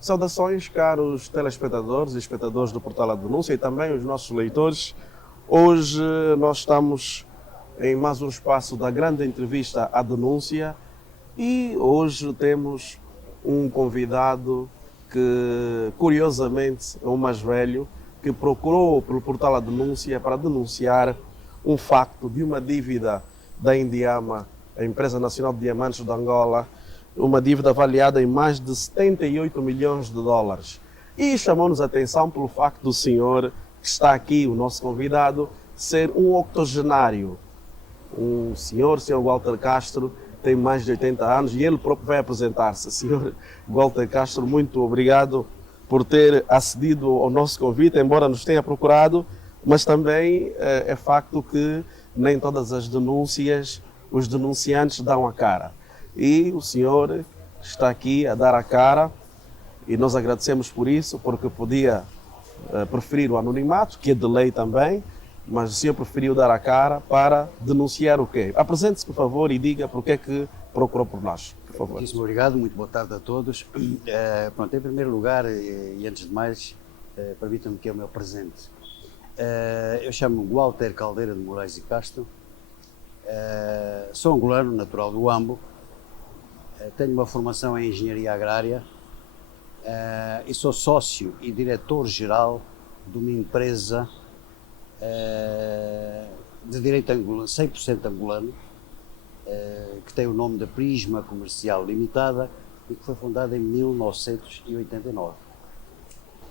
Saudações, caros telespectadores e espectadores do Portal A Denúncia e também os nossos leitores. Hoje nós estamos em mais um espaço da grande entrevista à denúncia e hoje temos um convidado que, curiosamente, é um mais velho, que procurou pelo Portal A Denúncia para denunciar um facto de uma dívida da Indiama, a Empresa Nacional de Diamantes de Angola, uma dívida avaliada em mais de 78 milhões de dólares. E chamou-nos a atenção pelo facto do senhor, que está aqui, o nosso convidado, ser um octogenário. Um senhor Walter Castro, tem mais de 80 anos e ele próprio vai apresentar-se. Senhor Walter Castro, muito obrigado por ter acedido ao nosso convite, embora nos tenha procurado, mas também é facto que nem todas as denúncias, os denunciantes dão a cara. E o senhor está aqui a dar a cara e nós agradecemos por isso, porque podia preferir o anonimato, que é de lei também, mas o senhor preferiu dar a cara para denunciar o quê? Apresente-se, por favor, e diga por que é que procurou por nós, por favor. Muitíssimo obrigado, muito boa tarde a todos. Pronto, em primeiro lugar, e antes de mais, permitam-me que é o meu presente. Eu chamo-me Walter Caldeira de Moraes e Castro, sou angolano, natural do Huambo. Tenho uma formação em engenharia agrária e sou sócio e diretor-geral de uma empresa de direito angolano, 100% angolano, que tem o nome de Prisma Comercial Limitada e que foi fundada em 1989.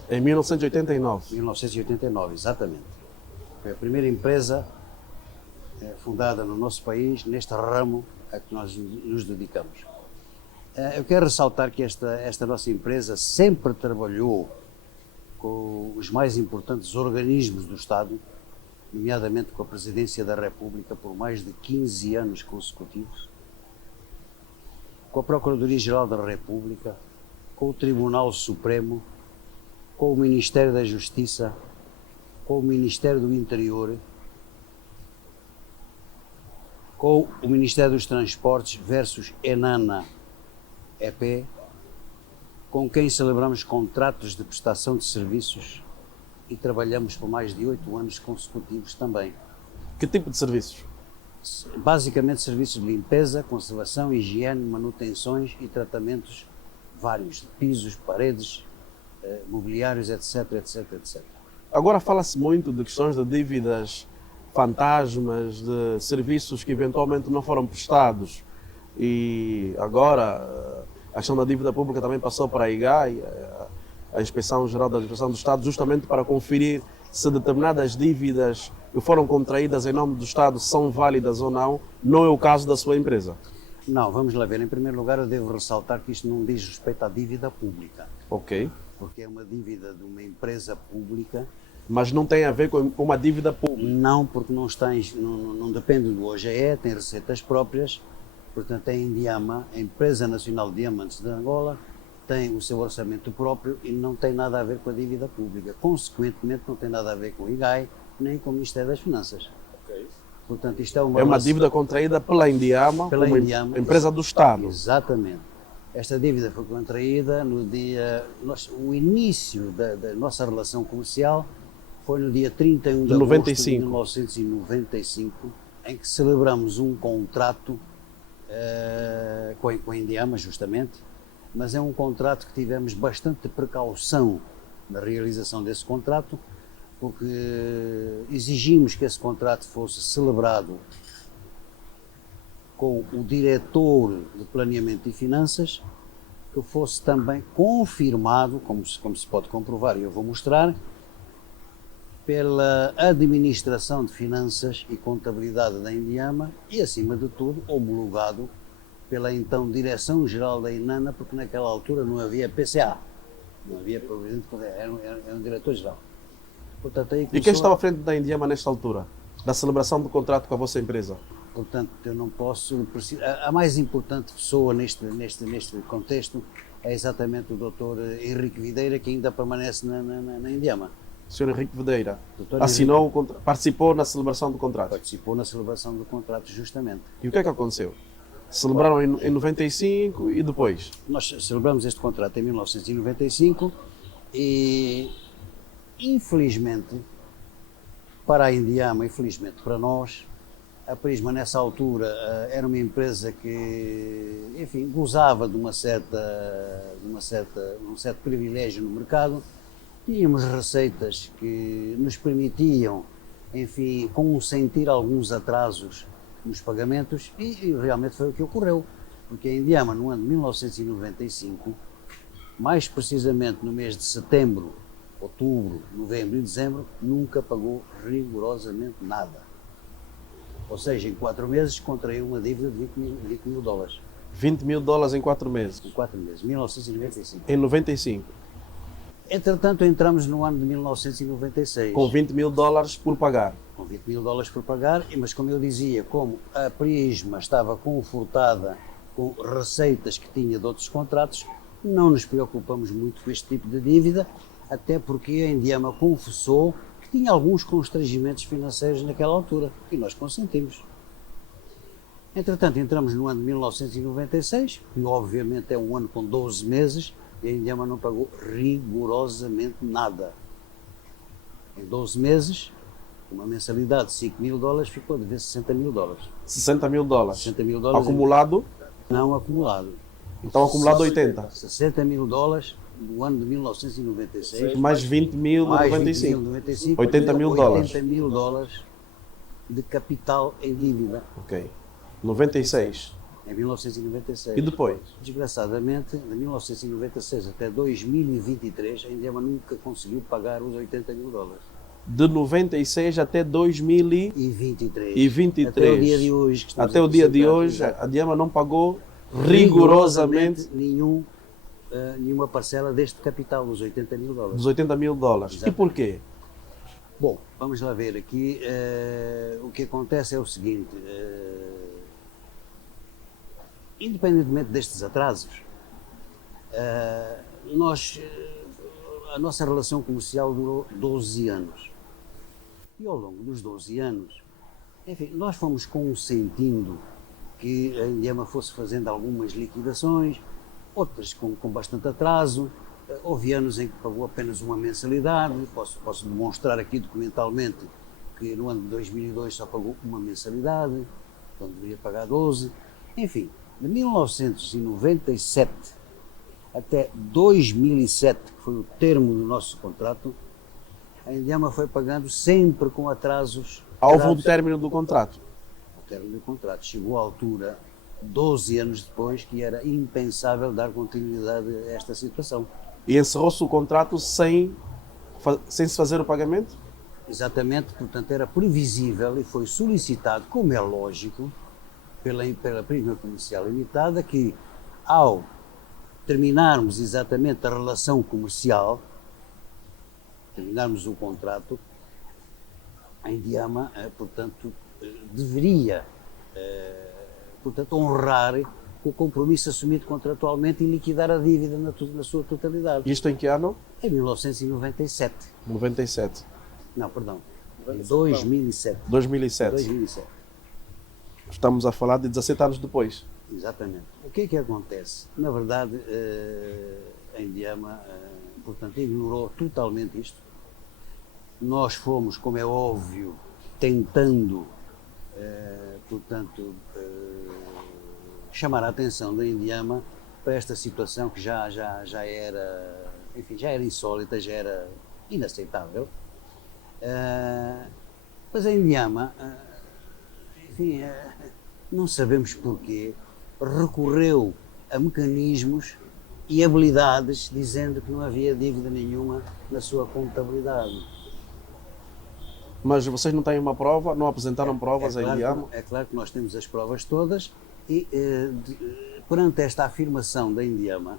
Em 1989? 1989, exatamente. Foi a primeira empresa fundada no nosso país, neste ramo a que nós nos dedicamos. Eu quero ressaltar que esta nossa empresa sempre trabalhou com os mais importantes organismos do Estado, nomeadamente com a Presidência da República por mais de 15 anos consecutivos, com a Procuradoria-Geral da República, com o Tribunal Supremo, com o Ministério da Justiça, com o Ministério do Interior, com o Ministério dos Transportes versus Enana EP, com quem celebramos contratos de prestação de serviços e trabalhamos por mais de 8 anos consecutivos também. Que tipo de serviços? Basicamente serviços de limpeza, conservação, higiene, manutenções e tratamentos vários, de pisos, paredes, mobiliários, etc, etc, etc. Agora fala-se muito de questões de dívidas fantasmas, de serviços que eventualmente não foram prestados. E agora a questão da dívida pública também passou para a IGAI, a Inspeção Geral da Administração do Estado, justamente para conferir se determinadas dívidas que foram contraídas em nome do Estado são válidas ou não. Não é o caso da sua empresa. Não, vamos lá ver. Em primeiro lugar, eu devo ressaltar que isto não diz respeito à dívida pública. Ok. Porque é uma dívida de uma empresa pública. Mas não tem a ver com uma dívida pública? Não, porque não depende do OGE, tem receitas próprias. Portanto, a Indiama, a Empresa Nacional de Diamantes de Angola, tem o seu orçamento próprio e não tem nada a ver com a dívida pública. Consequentemente, não tem nada a ver com o IGAI, nem com o Ministério das Finanças. Okay. Portanto, isto é uma dívida contraída pela Indiama, como empresa do Estado. Exatamente. Esta dívida foi contraída no dia... O início da nossa relação comercial foi no dia 31 de agosto de 1995, em que celebramos um contrato com a Indiama, justamente, mas é um contrato que tivemos bastante precaução na realização desse contrato, porque exigimos que esse contrato fosse celebrado com o diretor de Planeamento e Finanças, que fosse também confirmado, como se pode comprovar, e eu vou mostrar, pela Administração de Finanças e Contabilidade da Indiama e, acima de tudo, homologado pela então Direção-Geral da INANA, porque naquela altura não havia PCA, não havia Presidente, era um Diretor-Geral. Portanto, aí começou... E quem estava à frente da Indiama nesta altura, da celebração do contrato com a vossa empresa? Portanto, eu não posso... A mais importante pessoa neste contexto é exatamente o Dr. Henrique Videira, que ainda permanece na Indiama. O Sr. Henrique Videira Dr. assinou, participou na celebração do contrato. Participou na celebração do contrato, justamente. E o que é que aconteceu? Celebraram em 95 e depois? Nós celebramos este contrato em 1995 e, infelizmente, para a Indiama e felizmente para nós, a Prisma nessa altura era uma empresa que, enfim, gozava de um certo privilégio no mercado. Tínhamos receitas que nos permitiam, enfim, consentir alguns atrasos nos pagamentos e realmente foi o que ocorreu, porque a Indiama no ano de 1995, mais precisamente no mês de setembro, outubro, novembro e dezembro, nunca pagou rigorosamente nada. Ou seja, em 4 meses contraiu uma dívida de 20 mil dólares. 20 mil dólares em 4 meses? Em 4 meses, 1995. Em 95? Entretanto, entramos no ano de 1996. Com 20 mil dólares por pagar? Com 20 mil dólares por pagar, mas como eu dizia, como a Prisma estava confortada com receitas que tinha de outros contratos, não nos preocupamos muito com este tipo de dívida, até porque a Indiama confessou que tinha alguns constrangimentos financeiros naquela altura, e nós consentimos. Entretanto, entramos no ano de 1996, que obviamente é um ano com 12 meses, e a Indiama não pagou rigorosamente nada. Em 12 meses, uma mensalidade de 5 mil dólares ficou a dever 60 mil dólares. 60 mil dólares? 60 mil dólares. Acumulado? Não acumulado. Então acumulado 80? 60 mil dólares no ano de 1996. Mais 20 mil no mais 95? 95, 80 mil dólares. 80 mil dólares de capital em dívida. Ok. 96? Em 1996. E depois? Desgraçadamente, de 1996 até 2023, a Indiama nunca conseguiu pagar os 80 mil dólares. De 96 até 2023. E 23. Até o dia de hoje. Que até o dia de hoje, a Indiama não pagou rigorosamente nenhuma parcela deste capital, dos 80 mil dólares. Dos 80 mil dólares. Exato. E porquê? Bom, vamos lá ver aqui. O que acontece é o seguinte. Independentemente destes atrasos, a nossa relação comercial durou 12 anos. E ao longo dos 12 anos, enfim, nós fomos consentindo que a Indiama fosse fazendo algumas liquidações, outras com bastante atraso. Houve anos em que pagou apenas uma mensalidade. Posso demonstrar aqui documentalmente que no ano de 2002 só pagou uma mensalidade, quando deveria pagar 12. Enfim, de 1997 até 2007, que foi o termo do nosso contrato, a Indiama foi pagando sempre com atrasos. Houve um término do contrato? O término do contrato. Chegou à altura, 12 anos depois, que era impensável dar continuidade a esta situação. E encerrou-se o contrato sem se fazer o pagamento? Exatamente, portanto era previsível e foi solicitado, como é lógico, pela Prisma Comercial Limitada, que ao terminarmos exatamente a relação comercial, terminarmos o contrato, a Indiama, portanto, deveria honrar o compromisso assumido contratualmente e liquidar a dívida na sua totalidade. Isto em que ano? Em 1997. 97. Não, perdão. Em 2007. 2007. 2007. Estamos a falar de 17 anos depois. Exatamente. O que é que acontece? Na verdade, a Indiama, portanto, ignorou totalmente isto. Nós fomos, como é óbvio, tentando, chamar a atenção da Indiama para esta situação que já era, enfim, já era insólita, já era inaceitável. Mas a Indiama, enfim, não sabemos porquê, recorreu a mecanismos e habilidades dizendo que não havia dívida nenhuma na sua contabilidade. Mas vocês não têm uma prova? Não apresentaram provas à Indiama? É claro que nós temos as provas todas e perante esta afirmação da Indiama,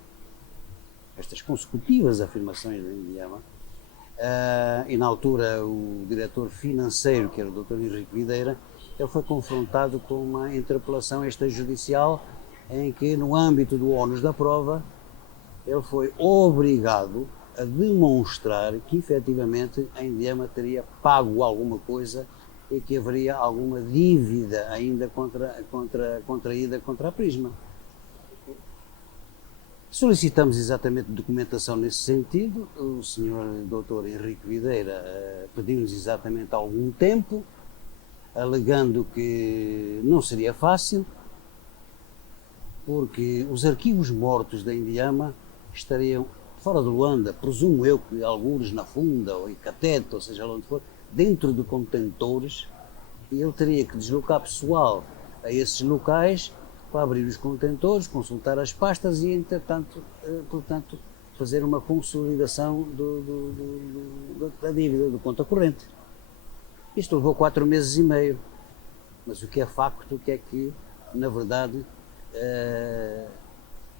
estas consecutivas afirmações da Indiama, e na altura o diretor financeiro, que era o Dr. Henrique Videira, ele foi confrontado com uma interpelação extrajudicial em que, no âmbito do ónus da prova, ele foi obrigado a demonstrar que efetivamente a Indiama teria pago alguma coisa e que haveria alguma dívida ainda contraída contra a Prisma. Solicitamos exatamente documentação nesse sentido. O Sr. Dr. Henrique Videira pediu-nos exatamente algum tempo, alegando que não seria fácil, porque os arquivos mortos da Indiama estariam fora de Luanda, presumo eu que algures na Funda ou em Catete, ou seja lá onde for, dentro de contentores, e ele teria que deslocar pessoal a esses locais para abrir os contentores, consultar as pastas e, entretanto, portanto, fazer uma consolidação da dívida, do conta corrente. Isto levou 4 meses e meio, mas o que é facto é que, na verdade,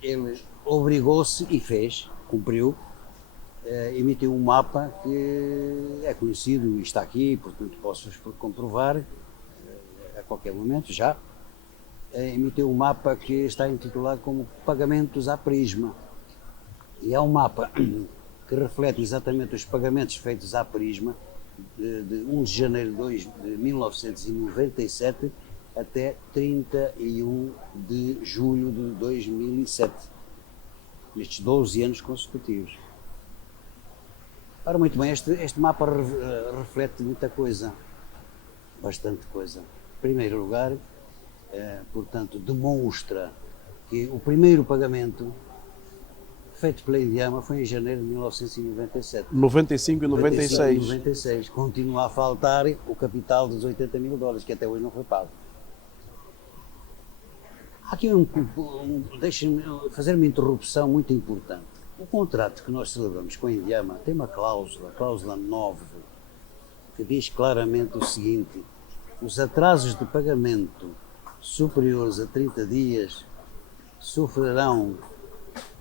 ele obrigou-se e fez, cumpriu, emitiu um mapa que é conhecido e está aqui, portanto posso comprovar a qualquer momento já. Emitiu um mapa que está intitulado como Pagamentos à Prisma. E é um mapa que reflete exatamente os pagamentos feitos à Prisma de 1 de janeiro de 1997 até 31 de julho de 2007, nestes 12 anos consecutivos. Ora, muito bem, este mapa reflete muita coisa, bastante coisa. Em primeiro lugar, portanto, demonstra que o primeiro pagamento feito pela Indiama foi em janeiro de 1997. 95 e 96. 96. Continua a faltar o capital dos 80 mil dólares, que até hoje não foi pago. Aqui deixem-me fazer uma interrupção muito importante. O contrato que nós celebramos com a Indiama tem uma cláusula, a cláusula 9, que diz claramente o seguinte: os atrasos de pagamento superiores a 30 dias sofrerão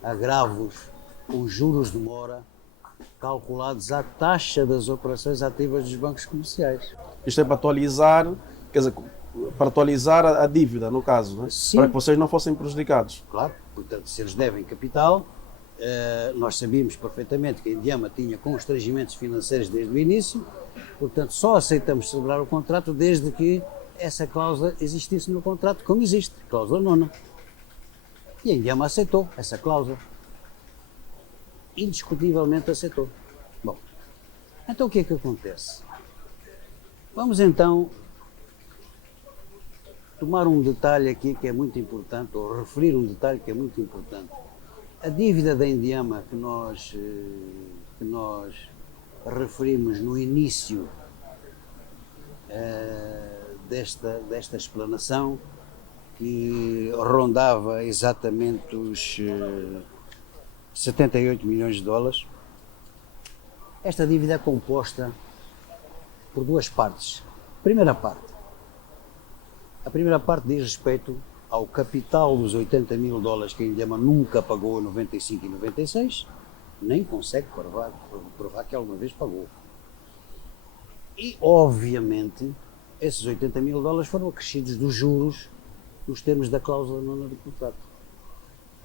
agravos ou juros de mora calculados à taxa das operações ativas dos bancos comerciais. Isto é para atualizar, quer dizer, para atualizar a dívida, no caso, não é? Para que vocês não fossem prejudicados. Claro, portanto, se eles devem capital, nós sabíamos perfeitamente que a Indiama tinha constrangimentos financeiros desde o início, portanto, só aceitamos celebrar o contrato desde que essa cláusula existisse no contrato, como existe, cláusula 9. E a Indiama aceitou essa cláusula. Indiscutivelmente aceitou. Bom, então o que é que acontece? Vamos então tomar um detalhe aqui que é muito importante, ou referir um detalhe que é muito importante. A dívida da Indiama que nós referimos no início desta explanação, que rondava exatamente os 78 milhões de dólares. Esta dívida é composta por duas partes. A primeira parte diz respeito ao capital dos 80 mil dólares que a Indiama nunca pagou em 95 e 96, nem consegue provar que alguma vez pagou. E, obviamente, esses 80 mil dólares foram acrescidos dos juros nos termos da cláusula 9 do contrato.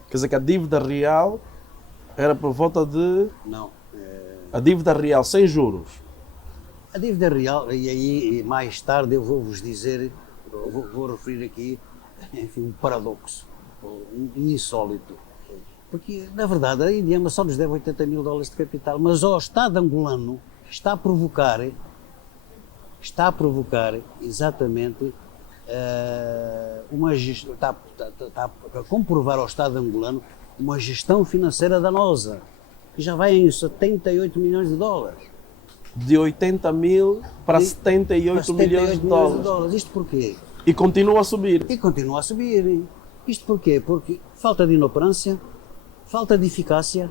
Quer dizer que a dívida real era por volta de... Não. A dívida real sem juros. A dívida real, e aí mais tarde eu vou-vos dizer, vou referir aqui, enfim, um paradoxo, um insólito. Porque, na verdade, a Indiama só nos deve 80 mil dólares de capital, mas o Estado angolano está a provocar exatamente está a comprovar ao Estado angolano uma gestão financeira danosa, que já vai em 78 milhões de dólares. De 80 mil para 78 milhões de dólares. Isto porquê? E continua a subir. E continua a subir. Isto porquê? Porque falta de inoperância, falta de eficácia,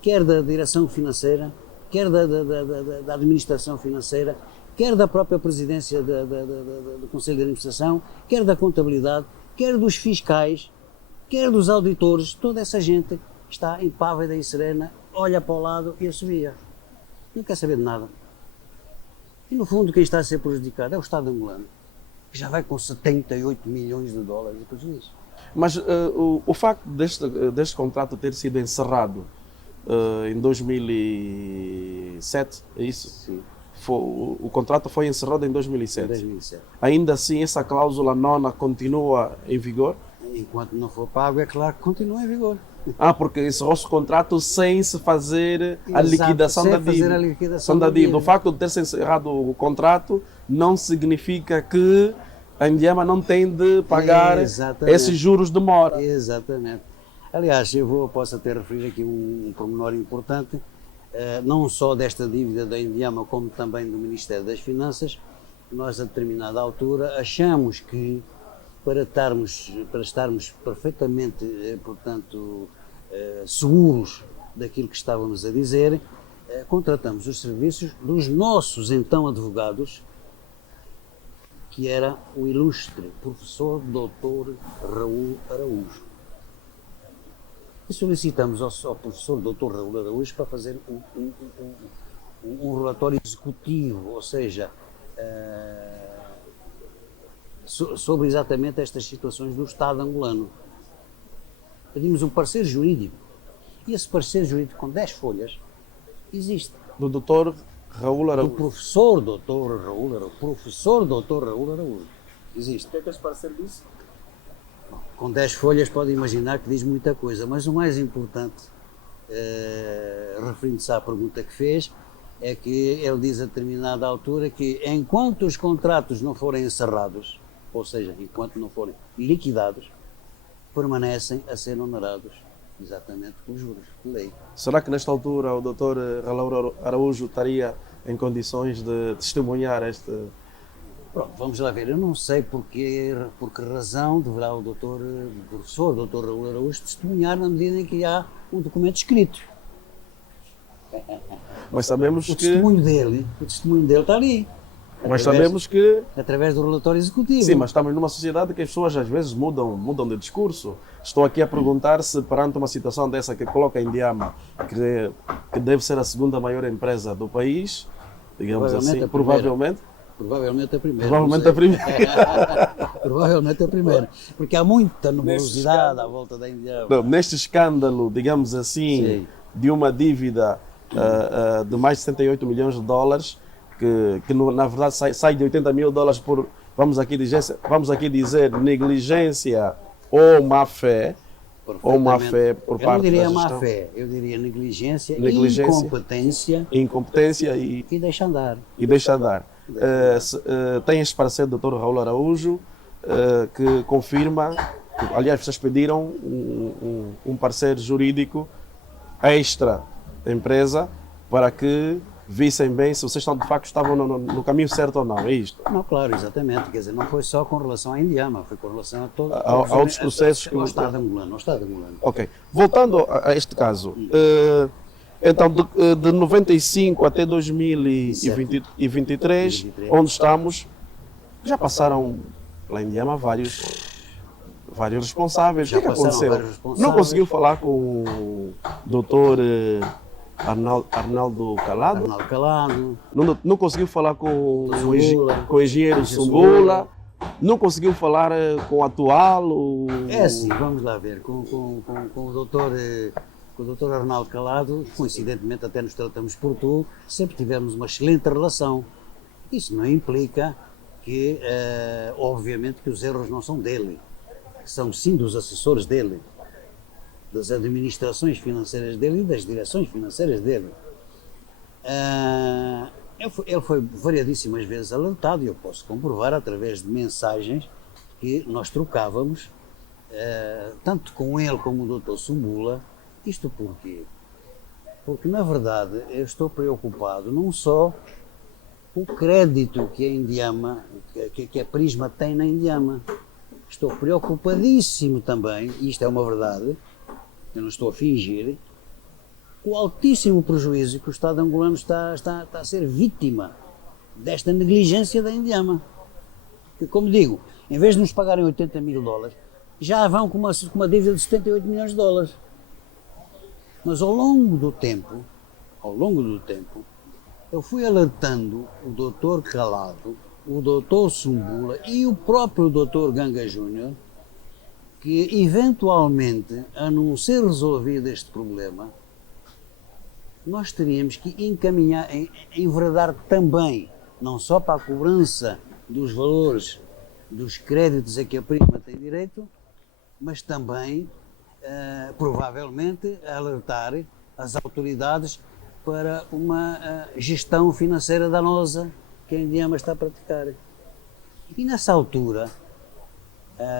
quer da direção financeira, quer da administração financeira, quer da própria presidência do Conselho de Administração, quer da contabilidade, quer dos fiscais, quer dos auditores. Toda essa gente está impávida e serena, olha para o lado e assobia. Não quer saber de nada. E no fundo quem está a ser prejudicado é o Estado angolano, que já vai com 78 milhões de dólares de prejuízo. Mas o facto deste contrato ter sido encerrado em 2007, é isso? Sim, O contrato foi encerrado em 2007. 2007. Ainda assim, essa cláusula nona continua em vigor? Enquanto não for pago, é claro que continua em vigor. Porque encerrou-se o contrato sem se fazer a Exato, liquidação sem da fazer dívida. a liquidação Da da dívida. dívida. O facto de ter-se encerrado o contrato não significa que a Indiama não tem de pagar Exatamente. esses juros de mora. Exatamente. Aliás, posso até referir aqui um pormenor importante, não só desta dívida da Indiama, como também do Ministério das Finanças. Nós, a determinada altura, achamos que para estarmos perfeitamente, portanto, seguros daquilo que estávamos a dizer, contratamos os serviços dos nossos então advogados, que era o ilustre professor Dr. Raul Araújo. E solicitamos ao professor Dr. Raul Araújo para fazer um relatório executivo, ou seja, sobre exatamente estas situações do Estado angolano. Pedimos um parecer jurídico. E esse parecer jurídico com 10 folhas existe. Do Dr. Raul Do Araújo. professor Dr. Raul Araújo. Professor Dr. Raul Araújo. Existe. O que é que esse parceiro disse? Com 10 folhas pode imaginar que diz muita coisa, mas o mais importante, referindo-se à pergunta que fez, é que ele diz a determinada altura que enquanto os contratos não forem encerrados, ou seja, enquanto não forem liquidados, permanecem a ser onerados exatamente pelos juros de lei. Será que nesta altura o Dr. Raul Araújo estaria em condições de testemunhar este... Pronto, vamos lá ver. Eu não sei por que razão deverá o professor Dr. Raul Araújo testemunhar na medida em que há um documento escrito. Mas sabemos O que... testemunho dele está ali. Mas sabemos que... Através do relatório executivo. Sim, mas estamos numa sociedade que as pessoas às vezes mudam de discurso. Estou aqui a perguntar se perante uma situação dessa que coloca a Indiama, que deve ser a segunda maior empresa do país, digamos assim, provavelmente Provavelmente a primeira. Provavelmente a primeira. Provavelmente a primeira. Porque há muita nebulosidade à volta da Indiama. Não, neste escândalo, digamos assim, Sim. de uma dívida de mais de 78 milhões de dólares, que na verdade sai de 80 mil dólares por, vamos aqui dizer negligência ou má fé por parte da gestão. Eu não diria má fé, eu diria negligência, incompetência e deixa andar. Tem este parecer do Dr. Raul Araújo que confirma, aliás, vocês pediram um parecer jurídico extra da empresa para que vissem bem se vocês de facto estavam no caminho certo ou não, é isto? Não, claro, exatamente, quer dizer, não foi só com relação à Indiama, foi com relação a todos a outros processos ao Estado angolano. Ok, voltando a este caso, então de 95 até 2023, onde estamos, já passaram pela Indiama vários responsáveis. O que aconteceu? Não conseguiu falar com o doutor Arnaldo Calado? Não conseguiu falar com o engenheiro Sumbula? Não conseguiu falar com o atual? É assim, vamos lá ver, com o doutor Arnaldo Calado, coincidentemente até nos tratamos por tu, sempre tivemos uma excelente relação. Isso não implica que, obviamente, que os erros não são dele, que são sim dos assessores dele, das administrações financeiras dele e das direções financeiras dele. Ele foi variadíssimas vezes alertado, e eu posso comprovar através de mensagens que nós trocávamos, tanto com ele como o Dr. Sumbula. Isto porquê? Porque, na verdade, eu estou preocupado não só com o crédito que a Indiama, que a Prisma tem na Indiama. Estou preocupadíssimo também, e isto é uma verdade, eu não estou a fingir, o altíssimo prejuízo que o Estado angolano está a ser vítima desta negligência da Indiama. Que, como digo, em vez de nos pagarem 80 mil dólares, já vão com uma dívida de 78 milhões de dólares. Mas ao longo do tempo, eu fui alertando o Dr. Calado, o Dr. Sumbula e o próprio Dr. Ganga Júnior que, eventualmente, a não ser resolvido este problema, nós teríamos que encaminhar, enveredar também, não só para a cobrança dos valores dos créditos a que a prima tem direito, mas também, provavelmente, alertar as autoridades para uma gestão financeira danosa que a Indiama está a praticar. E nessa altura...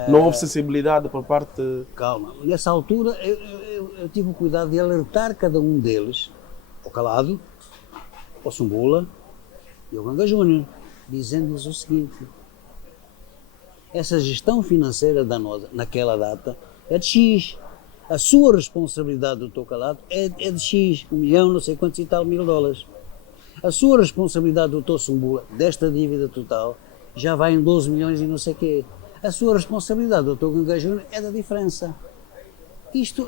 Não houve sensibilidade por parte... Calma, nessa altura eu tive o cuidado de alertar cada um deles, ao Calado, ao Sumbula e ao Ganga Júnior, dizendo-lhes o seguinte: essa gestão financeira danosa, naquela data, é de X. A sua responsabilidade do teu Calado é de X, 1 milhão, não sei quantos e tal mil dólares. A sua responsabilidade do teu Sumbula, desta dívida total, já vai em 12 milhões e não sei o quê. A sua responsabilidade do teu Ganga Júnior é da diferença. Isto,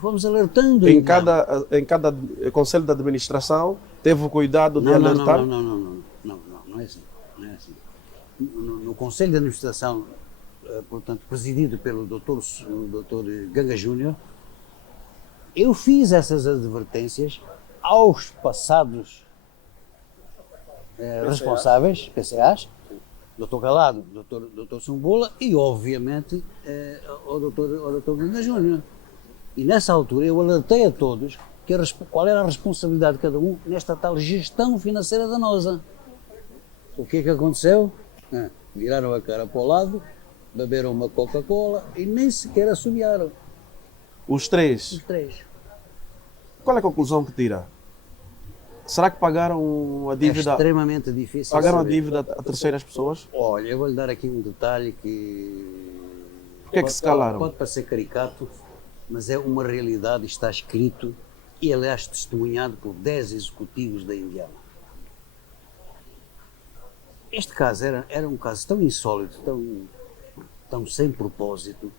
fomos alertando. Em cada conselho de administração teve o cuidado de alertar? Não é assim. Não é assim. No conselho de administração, portanto, presidido pelo Dr. Ganga Júnior, eu fiz essas advertências aos passados responsáveis, PCAs, Dr. Calado, Dr. Sumbula e, obviamente, ao Dr. Ganga Júnior. E nessa altura eu alertei a todos qual era a responsabilidade de cada um nesta tal gestão financeira danosa. O que é que aconteceu? Viraram a cara para o lado, beberam uma Coca-Cola e nem sequer assobiaram. Os três? Os três. Qual é a conclusão que tira? Será que pagaram a dívida? É extremamente difícil. Pagaram a dívida a terceiras pessoas? Olha, eu vou lhe dar aqui um detalhe que... Por que é que se calaram? Pode parecer caricato, mas é uma realidade, está escrito e, aliás, testemunhado por 10 executivos da Indiama. Este caso era um caso tão insólito, tão sem propósito.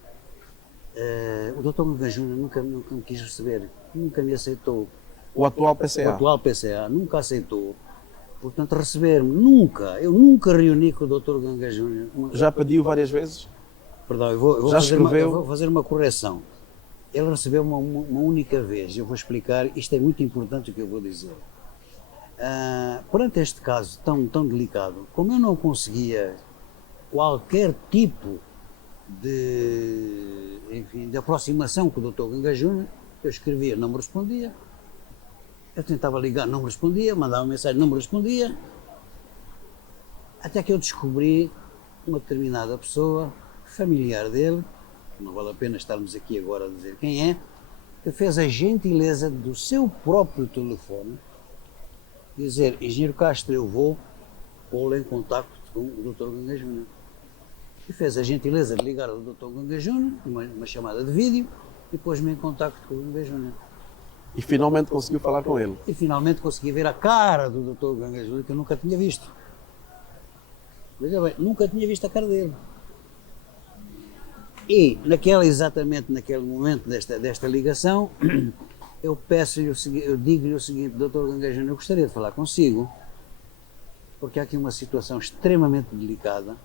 O Dr. Ganga Júnior nunca me quis receber, nunca me aceitou. O atual PCA? O atual PCA nunca aceitou, portanto, receber-me, nunca. Eu nunca reuni com o Dr. Ganga Júnior. Já pediu várias vezes? Perdão, eu vou fazer uma correção. Ele recebeu-me uma única vez, eu vou explicar, isto é muito importante o que eu vou dizer. Perante este caso tão delicado, como eu não conseguia qualquer tipo de aproximação com o Dr. Ganga Júnior, eu escrevia, não me respondia. Eu tentava ligar, não me respondia, mandava mensagem, não me respondia. Até que eu descobri uma determinada pessoa, familiar dele, não vale a pena estarmos aqui agora a dizer quem é, que fez a gentileza do seu próprio telefone dizer: Engenheiro Castro, eu vou pô-lo em contacto com o Dr. Ganga Júnior. E fez a gentileza de ligar ao Dr. Ganga Júnior, uma chamada de vídeo, e pôs-me em contacto com o Ganga Júnior. E finalmente conseguiu falar com ele? E finalmente consegui ver a cara do Dr. Ganga Júnior, que eu nunca tinha visto. Veja bem, nunca tinha visto a cara dele. E exatamente naquele momento desta ligação, eu digo-lhe o seguinte: Dr. Ganga Júnior, eu gostaria de falar consigo, porque há aqui uma situação extremamente delicada.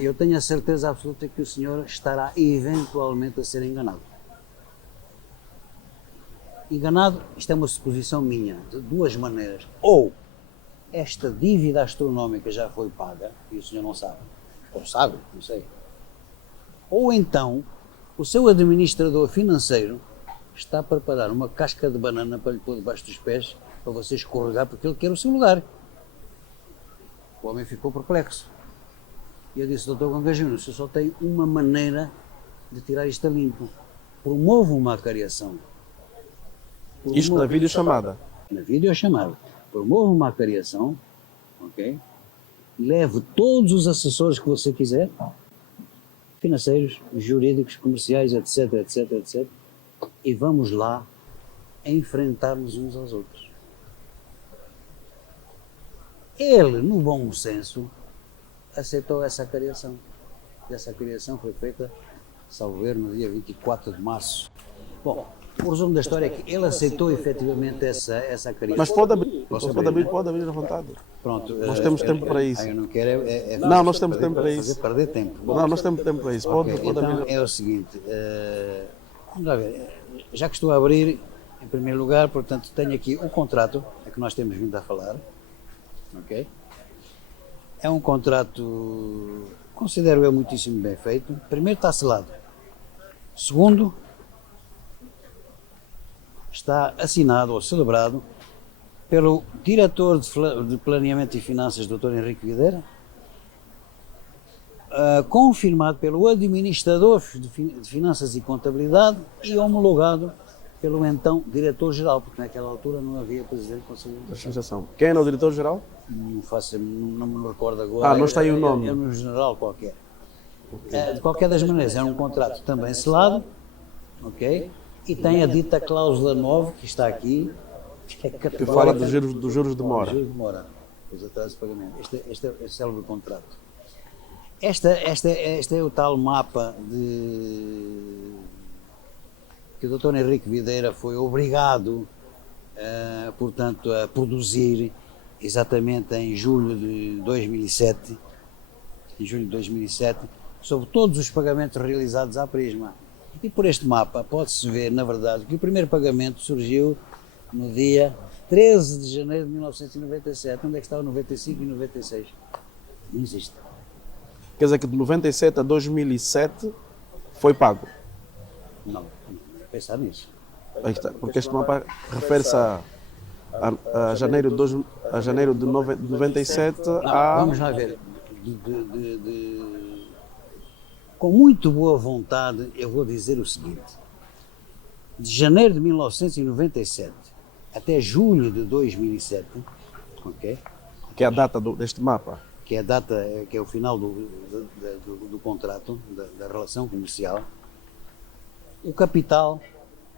Eu tenho a certeza absoluta que o senhor estará eventualmente a ser enganado. Enganado, isto é uma suposição minha, de duas maneiras. Ou esta dívida astronómica já foi paga, e o senhor não sabe, ou sabe, não sei. Ou então, o seu administrador financeiro está a preparar uma casca de banana para lhe pôr debaixo dos pés, para você escorregar, porque ele quer o seu lugar. O homem ficou perplexo. E eu disse: Dr. Ganga Júnior, o senhor só tem uma maneira de tirar isto a limpo. Promova uma acariação. Isto na videochamada? Na videochamada. Promova uma acariação, ok? Leve todos os assessores que você quiser, financeiros, jurídicos, comerciais, etc, etc, etc, e vamos lá enfrentar-nos uns aos outros. Ele, no bom senso, aceitou essa acariação. E essa acariação foi feita, salvo ver, no dia 24 de março. Bom, O resumo da história é que ele aceitou efetivamente essa cariz. Mas pode abrir, Posso pode abrir? abrir, pode abrir à vontade. Pronto, Nós temos tempo para isso. Eu não quero Não, nós temos tempo para fazer isso. perder tempo. Bom, Não, nós temos tempo para isso. Pode, ok, pode então abrir. é o seguinte, vamos lá ver, já que estou a abrir, em primeiro lugar, portanto, tenho aqui o contrato a que nós temos vindo a falar, ok? É um contrato, considero eu, muitíssimo bem feito. Primeiro, está selado. Segundo, está assinado ou celebrado pelo diretor de Planeamento e Finanças, Dr. Henrique Videira, confirmado pelo administrador de Finanças e Contabilidade e homologado pelo então diretor-geral, porque naquela altura não havia presidente do Conselho de Administração. Quem era o diretor-geral? Não me recordo agora. Não está aí o nome. É um general qualquer. De qualquer das maneiras, é um contrato também selado, ok? E tem a dita cláusula 9, que está aqui, que é Que fala dos juros de mora. juros de mora, os atrasos de pagamento. Este é o célebre contrato. Este é o tal mapa que o Dr. Henrique Videira foi obrigado, portanto, a produzir exatamente em julho de 2007, sobre todos os pagamentos realizados à Prisma. E por este mapa pode-se ver, na verdade, que o primeiro pagamento surgiu no dia 13 de janeiro de 1997. Onde é que estava 95 e 96? Não existe. Quer dizer que de 97 a 2007 foi pago. Não pensar nisso. Aí está, porque este mapa refere-se a janeiro de 97 a... Vamos lá ver. Com muito boa vontade, eu vou dizer o seguinte. De janeiro de 1997 até julho de 2007, ok? Que é a data deste mapa. Que é a data, que é o final do contrato, da relação comercial, o capital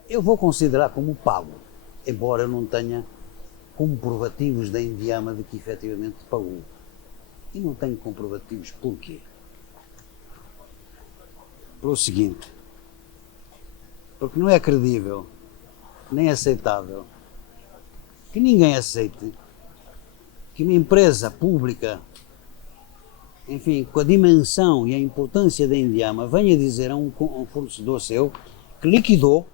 eu vou considerar como pago, embora eu não tenha comprovativos da Indiama de que efetivamente pagou. E não tenho comprovativos porquê? Pelo seguinte, porque não é credível, nem aceitável, que ninguém aceite que uma empresa pública, enfim, com a dimensão e a importância da Indiama, venha dizer a um fornecedor seu que liquidou,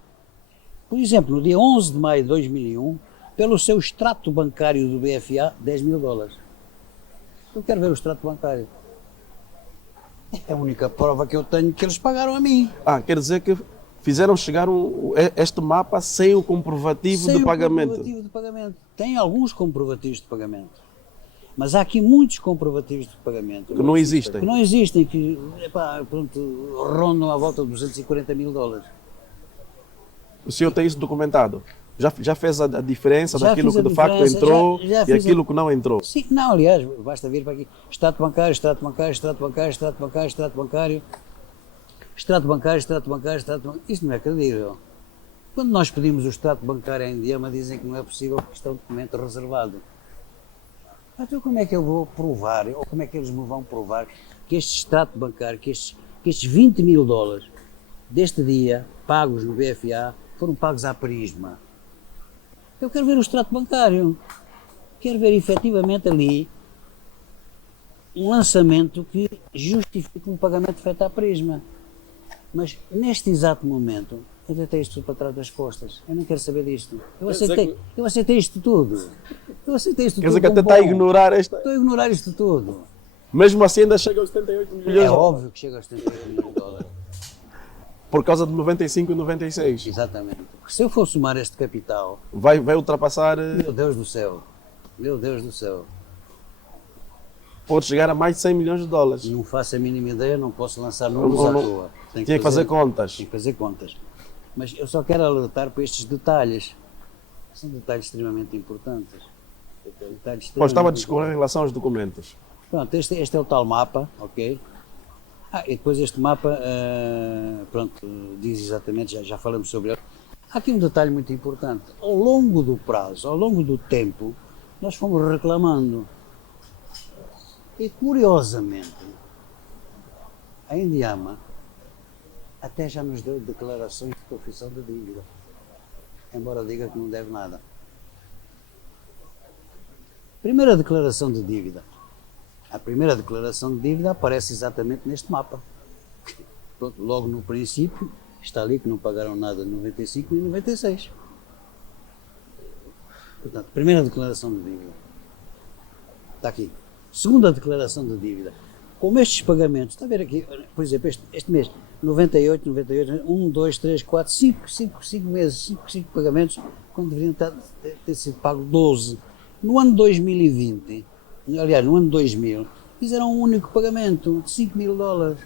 por exemplo, no dia 11 de maio de 2001, pelo seu extrato bancário do BFA, 10 mil dólares. Eu quero ver o extrato bancário. É a única prova que eu tenho que eles pagaram a mim. Quer dizer que fizeram chegar este mapa sem o comprovativo de pagamento. Comprovativo de pagamento. Tem alguns comprovativos de pagamento. Mas há aqui muitos comprovativos de pagamento. Que não existem. Que não existem, que pronto, rondam à volta de 240 mil dólares. O senhor tem isso documentado? Já fez a diferença Já daquilo fiz a que de facto diferença, entrou já e fiz aquilo que não entrou? Sim, não, aliás, basta vir para aqui. Extrato bancário, extrato bancário, extrato bancário, extrato bancário, extrato bancário, extrato bancário, extrato bancário, extrato bancário. Isso não é credível. Quando nós pedimos o extrato bancário em Indiama, dizem que não é possível porque isto é um documento reservado. Então como é que eu vou provar, ou como é que eles me vão provar que este extrato bancário, que estes 20 mil dólares deste dia, pagos no BFA, foram pagos à Prisma? Eu quero ver o extrato bancário. Quero ver efetivamente ali um lançamento que justifique um pagamento feito à Prisma. Mas neste exato momento, eu deitei isto tudo para trás das costas. Eu não quero saber disto. Eu aceitei isto tudo. Eu aceitei isto tudo. Quer dizer que até está a ignorar esta... Estou a ignorar isto tudo. Mesmo assim ainda chega aos 78 milhões. É óbvio que chega aos 78 milhões de dólares. Por causa de 95 e 96. Exatamente. Porque se eu for somar este capital, Vai ultrapassar... meu Deus do céu. Meu Deus do céu. Pode chegar a mais de 100 milhões de dólares. Não faço a mínima ideia, não posso lançar números à toa. Tinha que fazer contas. Tinha que fazer contas. Mas eu só quero alertar para estes detalhes. São detalhes extremamente importantes. Estava a discorrer em relação aos documentos. Pronto, este é o tal mapa, ok? E depois este mapa, pronto, diz exatamente, já falamos sobre ele. Há aqui um detalhe muito importante. Ao longo do prazo, ao longo do tempo, nós fomos reclamando. E curiosamente, a Indiama até já nos deu declarações de confissão de dívida. embora diga que não deve nada. Primeira declaração de dívida. A primeira declaração de dívida aparece exatamente neste mapa. Pronto, logo no princípio, está ali que não pagaram nada em 95 e 96. Portanto, primeira declaração de dívida. Está aqui. Segunda declaração de dívida. Como estes pagamentos, está a ver aqui, por exemplo, este mês, 98, 1, 2, 3, 4, 5 meses, 5 pagamentos, quando deveriam ter sido pagos 12. No ano 2020, aliás, no ano 2000, fizeram um único pagamento de 5 mil dólares,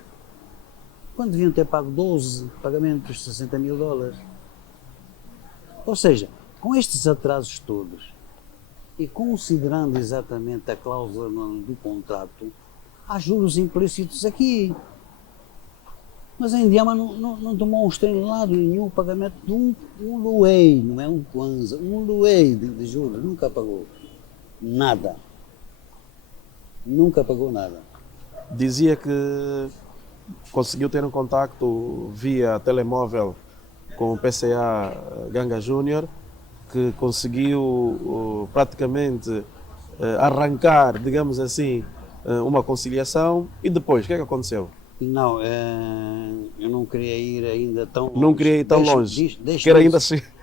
quando deviam ter pago 12 pagamentos de 60 mil dólares. Ou seja, com estes atrasos todos, e considerando exatamente a cláusula do contrato, há juros implícitos aqui. Mas a Indiama não tomou um estrelado nenhum pagamento de um luei, não é um kwanza, um luei de juros, nunca pagou nada. Nunca pagou nada. Dizia que conseguiu ter um contacto via telemóvel com o PCA Ganga Júnior, que conseguiu praticamente arrancar, digamos assim, uma conciliação. E depois, o que é que aconteceu? Não, eu não queria ir ainda tão longe. Não queria ir tão longe, quero ainda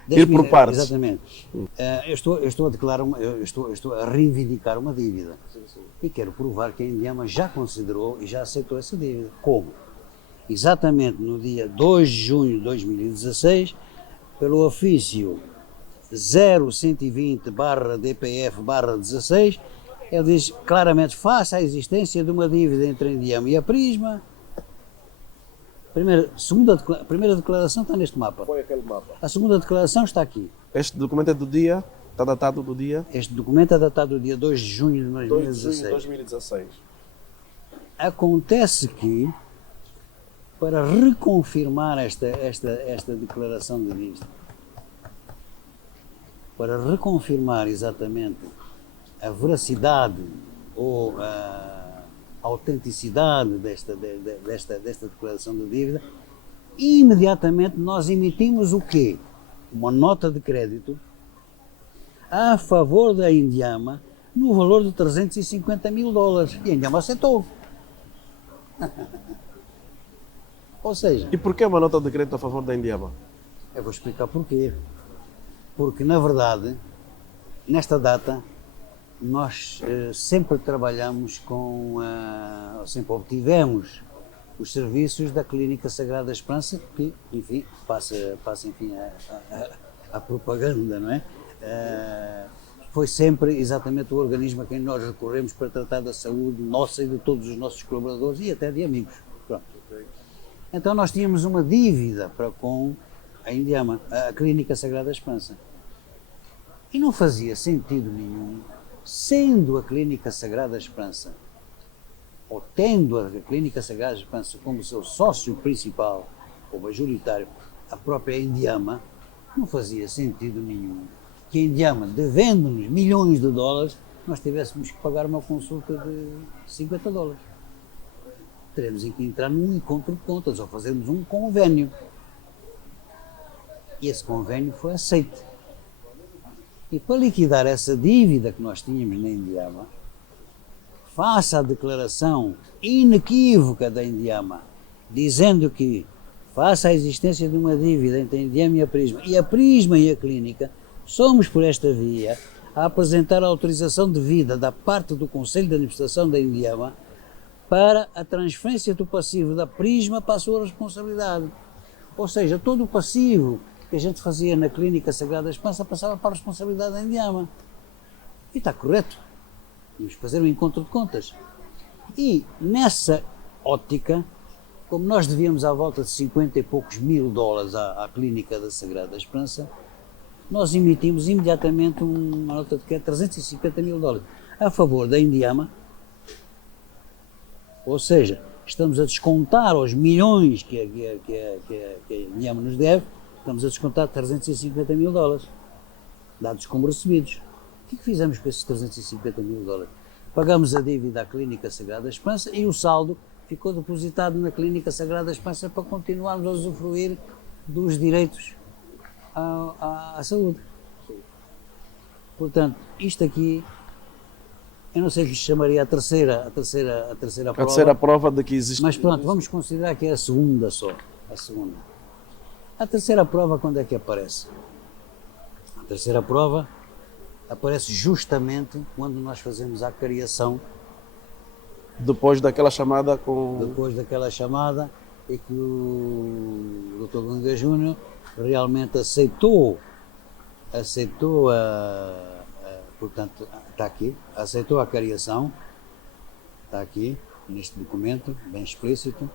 ir por partes. Exatamente. Eu estou a declarar, eu estou a reivindicar uma dívida. E quero provar que a Indiama já considerou e já aceitou essa dívida. Como? Exatamente no dia 2 de junho de 2016, pelo ofício 0120/DPF/16, ele diz claramente: face à existência de uma dívida entre a Indiama e a Prisma. A primeira declaração está neste mapa. Foi aquele mapa. A segunda declaração está aqui. Este documento é do dia, está datado do dia? Este documento é datado do dia 2 de junho de 2 de junho 2016. de 2016. Acontece que, para reconfirmar esta declaração de dívida, para reconfirmar exatamente a veracidade ou a autenticidade desta declaração de dívida, imediatamente nós emitimos o quê? Uma nota de crédito a favor da Indiama no valor de 350 mil dólares. E a Indiama aceitou. Ou seja... E porquê uma nota de crédito a favor da Indiama? Eu vou explicar porquê. Porque, na verdade, nesta data, nós sempre trabalhamos sempre obtivemos os serviços da Clínica Sagrada Esperança, que, enfim, passa enfim, a propaganda, não é? Foi sempre exatamente o organismo a quem nós recorremos para tratar da saúde nossa e de todos os nossos colaboradores e até de amigos. Pronto. Então nós tínhamos uma dívida para com a Indiama, a Clínica Sagrada Esperança. E não fazia sentido nenhum, sendo a Clínica Sagrada Esperança, ou tendo a Clínica Sagrada Esperança como seu sócio principal, ou majoritário, a própria Indiama, não fazia sentido nenhum que a Indiama, devendo-nos milhões de dólares, nós tivéssemos que pagar uma consulta de 50 dólares. Teremos que entrar num encontro de contas, ou fazermos um convênio. E esse convênio foi aceito. E para liquidar essa dívida que nós tínhamos na Indiama, face à declaração inequívoca da Indiama, dizendo que, face à existência de uma dívida entre a Indiama e a Prisma e a Clínica, somos por esta via a apresentar a autorização devida da parte do Conselho de Administração da Indiama para a transferência do passivo da Prisma para a sua responsabilidade. Ou seja, todo o passivo que a gente fazia na Clínica Sagrada Esperança passava para a responsabilidade da Indiama. E está correto. Vamos fazer um encontro de contas. E nessa ótica, como nós devíamos à volta de 50 e poucos mil dólares à Clínica da Sagrada Esperança, nós emitimos imediatamente uma nota de 350 mil dólares a favor da Indiama. Ou seja, estamos a descontar os milhões que a Indiama nos deve, estamos a descontar 350 mil dólares, dados como recebidos. O que fizemos com esses 350 mil dólares? Pagamos a dívida à Clínica Sagrada Esperança e o saldo ficou depositado na Clínica Sagrada Esperança para continuarmos a usufruir dos direitos à saúde. Portanto, isto aqui, eu não sei o que se chamaria a terceira A prova, terceira prova de que existe. mas pronto, vamos considerar que é a segunda só, a segunda. A terceira prova quando é que aparece? A terceira prova aparece justamente quando nós fazemos a cariação, Depois daquela chamada com. depois daquela chamada, e que o Dr. Ganga Júnior realmente aceitou portanto, está aqui, aceitou a cariação, está aqui, neste documento, bem explícito.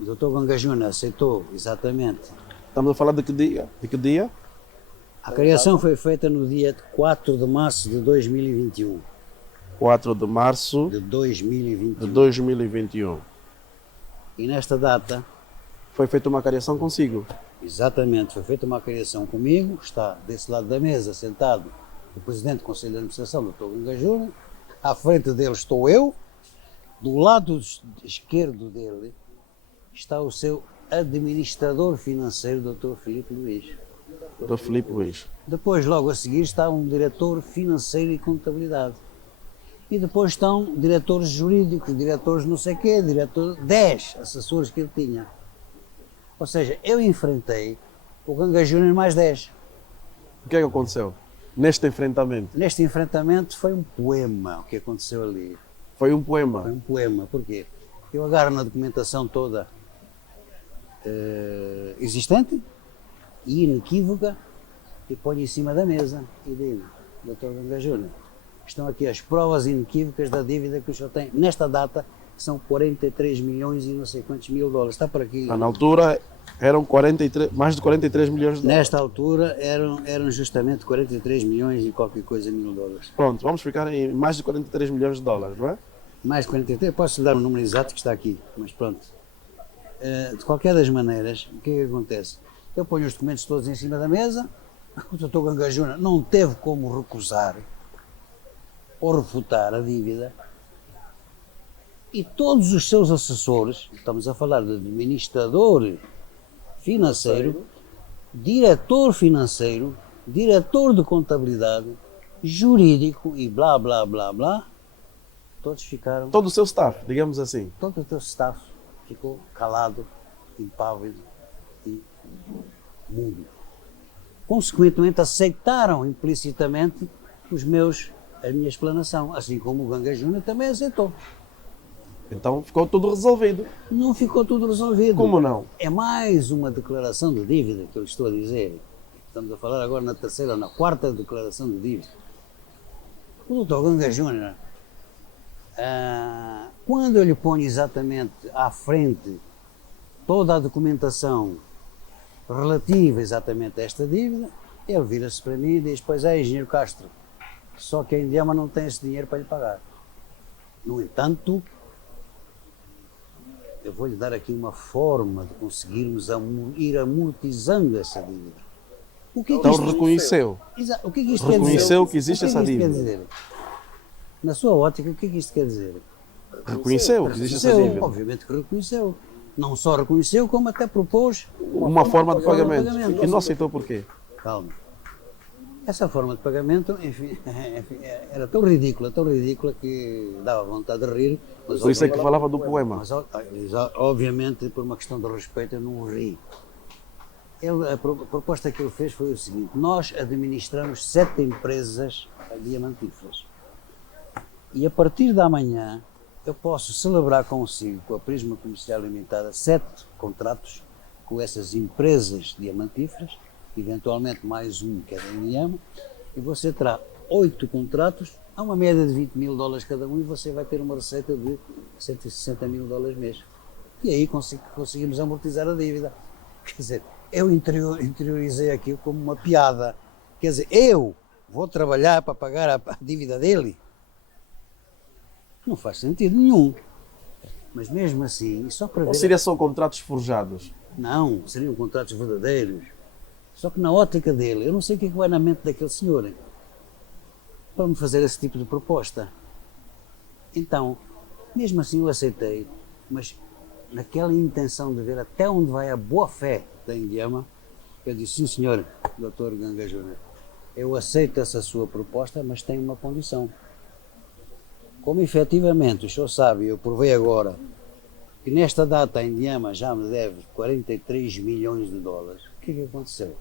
O Dr. Ganga Júnior aceitou exatamente. Estamos a falar de que dia? De que dia? A cariação foi feita no dia 4 de março de 2021. 4 de março De 2021. de 2021. E nesta data, Foi feita uma cariação consigo. exatamente, foi feita uma cariação comigo, está desse lado da mesa, sentado o Presidente do Conselho de Administração, Dr. Ganga Júnior, à frente dele estou eu, do lado esquerdo dele está o seu administrador financeiro, Dr. Filipe Luís. Do Filipe Luís. Depois, logo a seguir, está um diretor financeiro e contabilidade. E depois estão diretores jurídicos, diretores não sei quê, 10 assessores que ele tinha. Ou seja, eu enfrentei o Ganga Júnior mais 10. O que é que aconteceu neste enfrentamento? Neste enfrentamento foi um poema o que aconteceu ali. Foi um Foi poema. um poema, porquê? Eu agarro na documentação toda existente e inequívoca e ponho em cima da mesa e digo, Dr. Ganga Júnior, estão aqui as provas inequívocas da dívida que o senhor tem nesta data, que são 43 milhões e não sei quantos mil dólares. Está por aqui. Na altura eram 43, mais de 43 milhões de dólares. Nesta altura eram justamente 43 milhões e qualquer coisa mil dólares. Pronto, vamos ficar em mais de 43 milhões de dólares, não é? Mais de 43, posso dar o número exato que está aqui, mas pronto. De qualquer das maneiras, o que é que acontece? Eu ponho os documentos todos em cima da mesa, o Dr. Ganga Júnior não teve como recusar ou refutar a dívida e todos os seus assessores, estamos a falar de administrador financeiro, diretor financeiro, diretor de contabilidade, jurídico e blá blá blá blá, todos ficaram, Todo o seu staff, digamos assim. todo o teu staff ficou calado, impávido e mudo. Consequentemente, aceitaram implicitamente a minha explanação, assim como o Ganga Júnior também aceitou. Então ficou tudo resolvido. Não ficou tudo resolvido. Como não? É mais uma declaração de dívida que eu estou a dizer. Estamos a falar agora na terceira, na quarta declaração de dívida. O Dr. Ganga Júnior, quando eu lhe ponho exatamente à frente toda a documentação relativa exatamente a esta dívida, ele vira-se para mim e diz, pois é, engenheiro Castro, só que a Indiama não tem esse dinheiro para lhe pagar. No entanto, eu vou-lhe dar aqui uma forma de conseguirmos ir amortizando essa dívida. O que é que Então isto, reconheceu. o que é que isto quer dizer? Reconheceu que existe O que é essa que isto quer dívida. dizer? Na sua ótica, o que é que isto quer dizer? Reconheceu que existe essa Reconheceu, dívida. obviamente que reconheceu. Não só reconheceu, como até propôs Uma forma de pagamento. pagamento. E não aceitou porquê? calma. Essa forma de pagamento, enfim, era tão ridícula que dava vontade de rir. Mas Por isso é que falava do poema. Mas, obviamente, por uma questão de respeito, eu não ri. A proposta que ele fez foi o seguinte: nós administramos 7 empresas diamantíferas e a partir da manhã eu posso celebrar consigo, com a Prisma Comercial Limitada, 7 contratos com essas empresas diamantíferas, eventualmente mais um que é da Indiama, e você terá 8 contratos a uma média de 20 mil dólares cada um e você vai ter uma receita de 160 mil dólares mês. E aí conseguimos amortizar a dívida. Quer dizer, eu interiorizei aquilo como uma piada. Quer dizer, eu vou trabalhar para pagar a dívida dele? Não faz sentido nenhum. Mas mesmo assim, só para Ou ver... seria só contratos forjados? Não, seriam contratos verdadeiros. Só que na ótica dele, eu não sei o que é que vai na mente daquele senhor hein, para me fazer esse tipo de proposta. Então, mesmo assim eu aceitei, mas naquela intenção de ver até onde vai a boa-fé da Indiama, eu disse, sim senhor, Dr. Ganga Júnior, eu aceito essa sua proposta, mas tem uma condição. Como efetivamente o senhor sabe, eu provei agora, que nesta data a Indiama já me deve 43 milhões de dólares, o que é que aconteceu?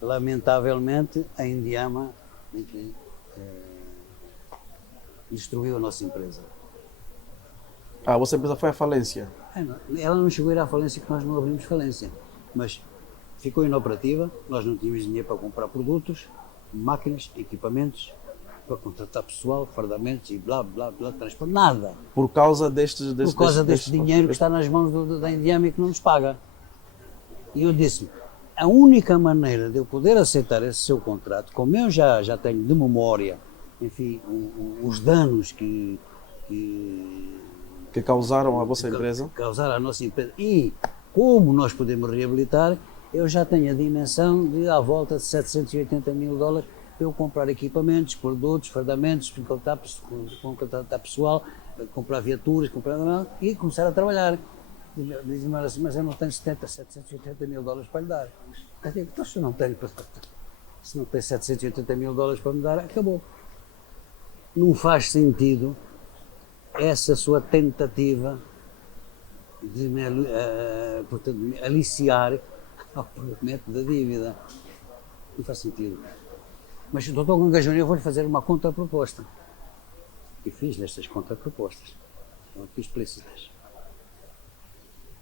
Lamentavelmente, a Indiama destruiu a nossa empresa. A vossa empresa foi à falência? Ela não chegou a ir à falência, que nós não abrimos falência, mas ficou inoperativa, nós não tínhamos dinheiro para comprar produtos, máquinas, equipamentos, para contratar pessoal, fardamentos e blá, blá, blá, transporte, nada. Por causa deste dinheiro que está nas mãos da Indiama e que não nos paga. E eu disse, a única maneira de eu poder aceitar esse seu contrato, como eu já tenho de memória, enfim, os danos que causaram a vossa empresa? Causaram a nossa empresa e como nós podemos reabilitar, eu já tenho a dimensão de à volta de 780 mil dólares para eu comprar equipamentos, produtos, fardamentos, contratar pessoal, comprar viaturas, e começar a trabalhar. Diz-me assim, mas eu não tenho 780 mil dólares para lhe dar. Eu digo, então se não tenho 780 mil dólares para me dar, acabou. Não faz sentido essa sua tentativa de me aliciar ao pagamento da dívida. Não faz sentido. Mas, Dr. Ganga Júnior, eu vou-lhe fazer uma contraproposta. E fiz nestas contrapropostas. Estão aqui explícitas.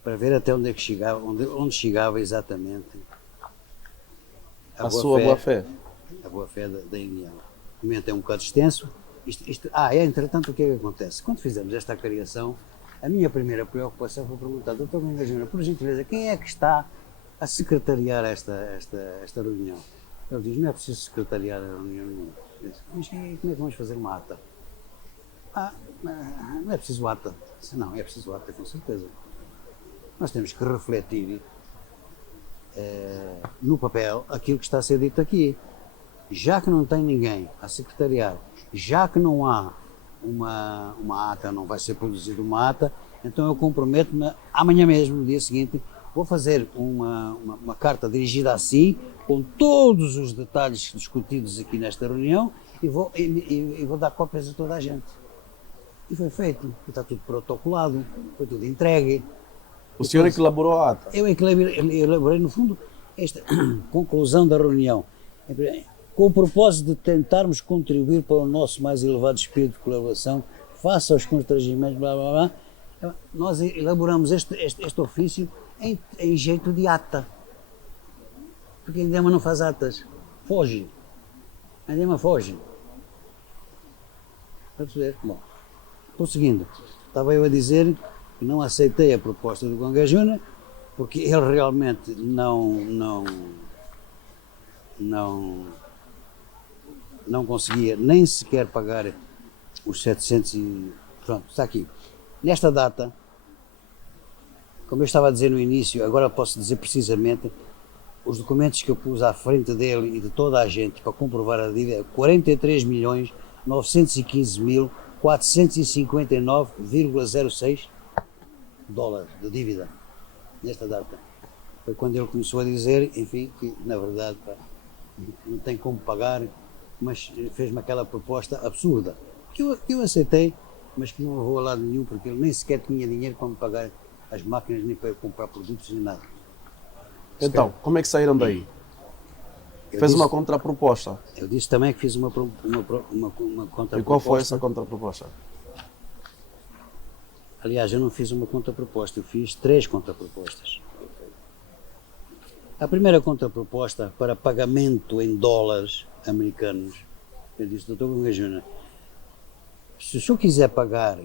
Para ver até onde é que chegava, onde chegava exatamente a sua boa-fé. A boa-fé da Indiana. O momento é um bocado extenso. Entretanto, o que é que acontece? Quando fizemos esta criação, a minha primeira preocupação foi perguntar, Dr. Ganga Júnior, por gentileza, quem é que está a secretariar esta reunião? Ele diz, não é preciso secretariar a reunião nenhuma. Mas como é que vamos fazer uma ata? Não é preciso ata. Não, é preciso ata, com certeza. Nós temos que refletir no papel aquilo que está a ser dito aqui. Já que não tem ninguém a secretariar, já que não há uma ata, não vai ser produzida uma ata, então eu comprometo-me amanhã mesmo, no dia seguinte, vou fazer uma carta dirigida a si, com todos os detalhes discutidos aqui nesta reunião e vou dar cópias a toda a gente. E foi feito, está tudo protocolado, foi tudo entregue. O senhor é que elaborou a ata? Eu é que elaborei, no fundo, esta conclusão da reunião, com o propósito de tentarmos contribuir para o nosso mais elevado espírito de colaboração, face aos constrangimentos, blá, blá, blá. Nós elaboramos este ofício em jeito de ata. Porque a Indiama não faz atas, foge. A Indiama foge. Para perceber? Bom, prosseguindo, estava eu a dizer que não aceitei a proposta do Ganga Júnior, porque ele realmente não conseguia nem sequer pagar os 700 e... Pronto, está aqui. Nesta data, como eu estava a dizer no início, agora posso dizer precisamente, os documentos que eu pus à frente dele e de toda a gente para comprovar a dívida, 43.915.459,06 dólares de dívida, nesta data. Foi quando ele começou a dizer, enfim, que na verdade não tem como pagar, mas fez-me aquela proposta absurda, que eu aceitei, mas que não levou a lado nenhum, porque ele nem sequer tinha dinheiro para me pagar as máquinas, nem para eu comprar produtos, nem nada. Então, como é que saíram daí? Fez uma contraproposta. Eu disse também que fiz uma contraproposta. E qual foi essa contraproposta? Aliás, eu não fiz uma contraproposta, eu fiz 3 contrapropostas. A primeira contraproposta para pagamento em dólares americanos, eu disse, Dr. Ganga Júnior, se o senhor quiser pagar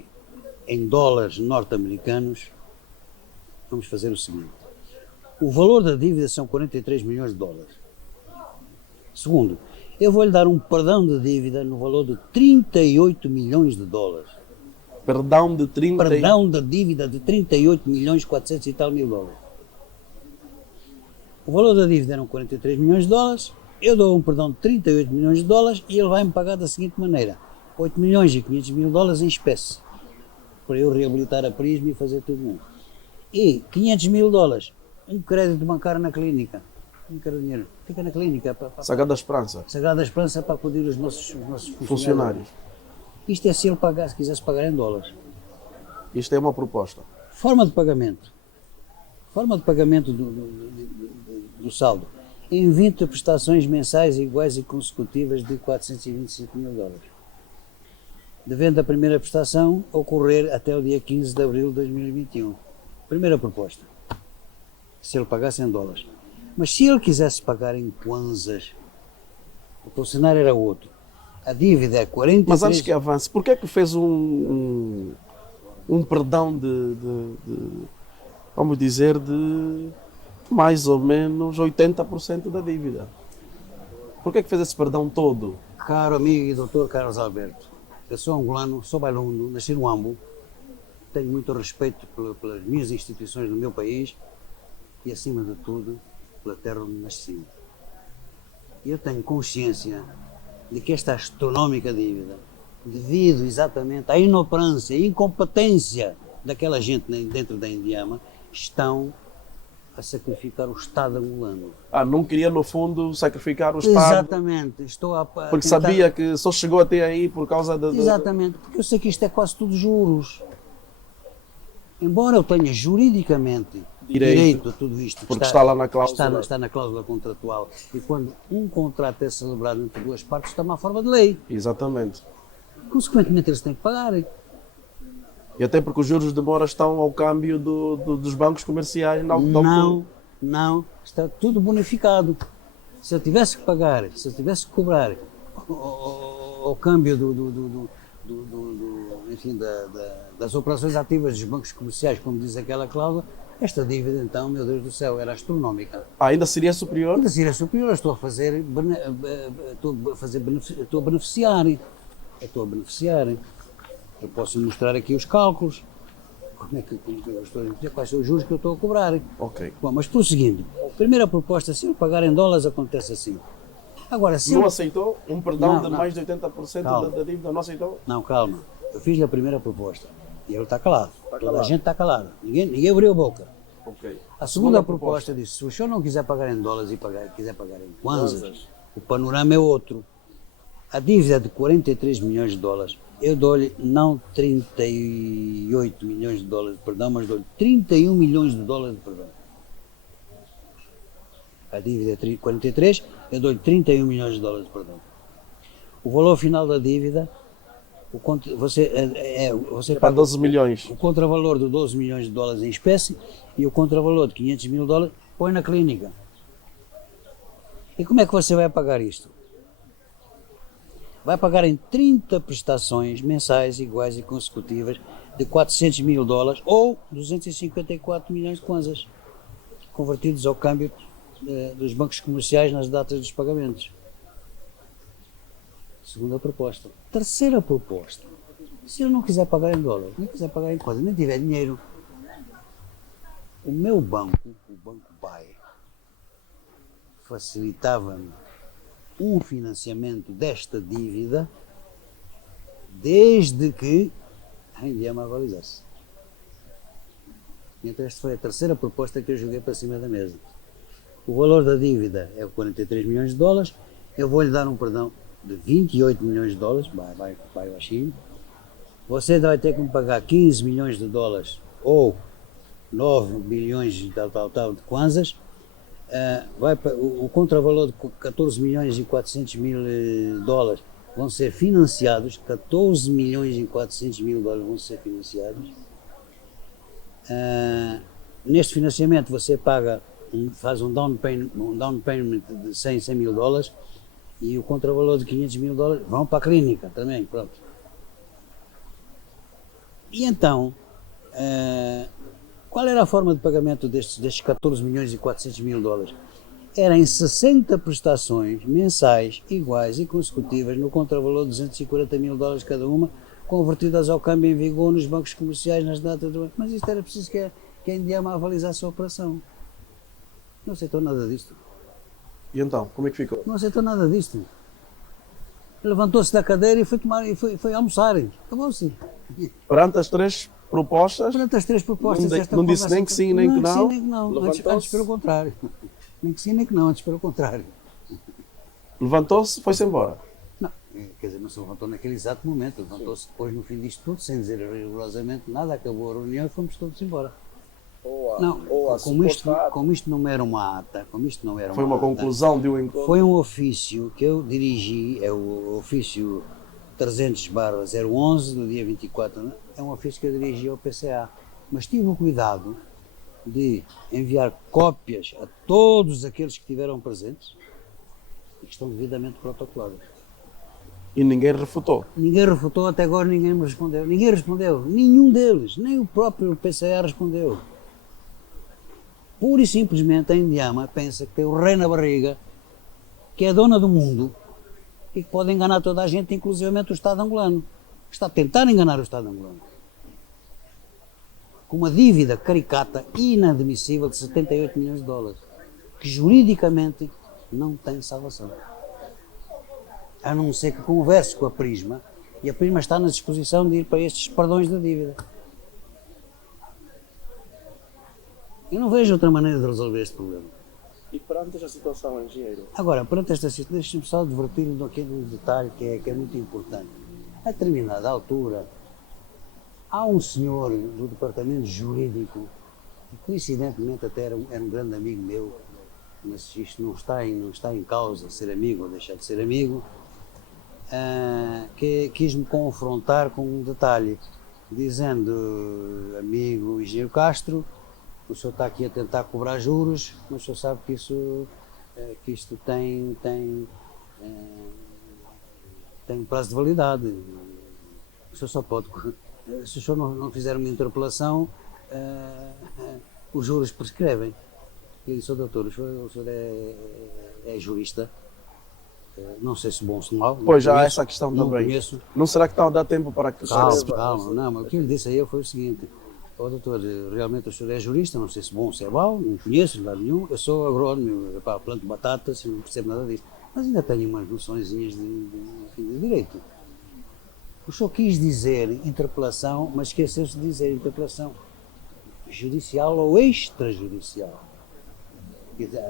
em dólares norte-americanos, vamos fazer o seguinte. O valor da dívida são 43 milhões de dólares. Segundo, eu vou-lhe dar um perdão de dívida no valor de 38 milhões de dólares. Perdão de 30... Perdão da dívida de 38 milhões 400 e tal mil dólares. O valor da dívida eram 43 milhões de dólares, eu dou um perdão de 38 milhões de dólares e ele vai-me pagar da seguinte maneira, 8 milhões e 500 mil dólares em espécie. para eu reabilitar a Prisma e fazer tudo novo. E 500 mil dólares, um crédito bancário na clínica. Não quero dinheiro, fica na clínica. Sagrada Esperança. Sagrada Esperança para acudir os nossos Funcionários. Isto é se ele pagar, se quisesse pagar em dólares. Isto é uma proposta. Forma de pagamento. Forma de pagamento do saldo. Em 20 prestações mensais iguais e consecutivas de 425 mil dólares. Devendo a primeira prestação ocorrer até o dia 15 de abril de 2021. Primeira proposta. Se ele pagasse em dólares. Mas se ele quisesse pagar em kwanzas, o cenário era outro. A dívida é 43... Mas antes que avance, por que é que fez um perdão vamos dizer, de mais ou menos 80% da dívida? Por que é que fez esse perdão todo? Caro amigo e doutor Carlos Alberto, eu sou angolano, sou bailundo, nasci no Ambo, tenho muito respeito pelas minhas instituições do meu país e, acima de tudo, pela terra onde nasci. Eu tenho consciência de que esta astronómica dívida, devido exatamente à inoperância e incompetência daquela gente dentro da Indiama, estão a sacrificar o Estado angolano. Não queria, no fundo, sacrificar o Estado? Exatamente. Estou a porque tentar... sabia que só chegou até aí por causa de... Exatamente, porque eu sei que isto é quase tudo juros. Embora eu tenha juridicamente direito a tudo isto, porque está lá na cláusula. Está na cláusula contratual. E quando um contrato é celebrado entre duas partes, está uma forma de lei. Exatamente. Consequentemente, eles têm que pagar. E até porque os juros de mora estão ao câmbio dos bancos comerciais. Não, está tudo bonificado. Se eu tivesse que pagar, se eu tivesse que cobrar o câmbio enfim, das operações ativas dos bancos comerciais, como diz aquela cláusula, esta dívida, então, meu Deus do céu, era astronómica. Ainda seria superior? Ainda seria superior. Estou a beneficiar. Eu posso mostrar aqui os cálculos. Como é que eu estou a dizer quais são os juros que eu estou a cobrar. Ok. Bom, mas prosseguindo. A primeira proposta, se eu pagar em dólares, acontece assim. Agora, se não aceitou um perdão de mais de 80% da dívida? Não aceitou? Não, calma. Eu fiz a primeira proposta e ele está calado. Toda a gente está calada. Ninguém abriu a boca. Okay. A segunda proposta disse, se o senhor não quiser pagar em dólares e quiser pagar em kwanzas, o panorama é outro. A dívida é de 43 milhões de dólares, eu dou-lhe não 38 milhões de dólares de perdão, mas dou-lhe 31 milhões de dólares de perdão. A dívida é 43, eu dou-lhe 31 milhões de dólares de perdão. O valor final da dívida, você paga 12 milhões. O contravalor de 12 milhões de dólares em espécie e o contravalor de 500 mil dólares põe na clínica. E como é que você vai pagar isto? Vai pagar em 30 prestações mensais iguais e consecutivas de 400 mil dólares ou 254 milhões de kwanzas, convertidos ao câmbio dos bancos comerciais nas datas dos pagamentos. Segunda proposta. Terceira proposta. Se eu não quiser pagar em dólares, nem quiser pagar em kwanzas, nem tiver dinheiro, o meu banco, o Banco BAE, facilitava-me um financiamento desta dívida desde que a Indiama avalizasse. Então esta foi a terceira proposta que eu joguei para cima da mesa. O valor da dívida é 43 milhões de dólares, eu vou-lhe dar um perdão de 28 milhões de dólares, vai baixinho. Você vai ter que me pagar 15 milhões de dólares ou 9 bilhões de tal de kwanzas. O contravalor de 14 milhões e 400 mil dólares vão ser financiados, 14 milhões e 400 mil dólares vão ser financiados. Neste financiamento você faz um down payment de 100 mil dólares e o contravalor de 500 mil dólares vão para a clínica também, pronto. E então, qual era a forma de pagamento destes 14 milhões e 400 mil dólares? Era em 60 prestações mensais iguais e consecutivas no contravalor de 240 mil dólares cada uma, convertidas ao câmbio em vigor nos bancos comerciais nas datas do... Mas isto era preciso que a Indiama avalizasse a operação. Não aceitou nada disto. E então, como é que ficou? Não aceitou nada disto. Levantou-se da cadeira e foi almoçar. Acabou-se. Perante as três propostas. Perante as três propostas, Não disse nem que sim, nem que não. Nem que não. Levantou-se. Antes pelo contrário. Nem que sim, nem que não, antes pelo contrário. Levantou-se, foi-se embora. Não, quer dizer, não se levantou naquele exato momento, levantou-se depois no fim disto tudo, sem dizer rigorosamente nada, acabou a reunião e fomos todos embora. Não, como isto não era uma ata, Foi uma conclusão de um encontro. foi um ofício que eu dirigi, é o ofício 300/011, do dia 24, né? É um ofício que eu dirigi ao PCA, mas tive o cuidado de enviar cópias a todos aqueles que estiveram presentes e que estão devidamente protocoladas. E ninguém refutou. Ninguém refutou, até agora ninguém me respondeu. Ninguém respondeu, nenhum deles, nem o próprio PCA respondeu. Pura e simplesmente a Indiama pensa que tem o rei na barriga, que é dona do mundo e que pode enganar toda a gente, inclusivamente o Estado angolano. Está a tentar enganar o Estado angolano. Com uma dívida caricata e inadmissível de 78 milhões de dólares, que juridicamente não tem salvação. A não ser que converse com a Prisma, e a Prisma está na disposição de ir para estes perdões da dívida. Eu não vejo outra maneira de resolver este problema. E perante esta situação, engenheiro? Agora, perante esta situação, deixe-me só advertir-lhe aqui de um detalhe que é muito importante. A determinada altura, há um senhor do departamento jurídico, que coincidentemente até era um grande amigo meu, mas isto não está em causa ser amigo ou deixar de ser amigo, que quis-me confrontar com um detalhe, dizendo: amigo engenheiro Castro, o senhor está aqui a tentar cobrar juros, mas o senhor sabe que isto tem um prazo de validade. O senhor só pode, se o senhor não fizer uma interpelação, os juros prescrevem. Eu disse: doutor, o senhor é jurista, não sei se bom ou se mau. Pois já há essa questão não também. Conheço. Não será que está a dar tempo para que Calma, não, mas o que ele disse a ele foi o seguinte: doutor, realmente o senhor é jurista, não sei se bom ou se é mau, não conheço de lado nenhum, eu sou agrónomo, planto batatas, não percebo nada disso, mas ainda tenho umas noçõezinhas de direito. O senhor quis dizer interpelação, mas esqueceu-se de dizer interpelação judicial ou extrajudicial.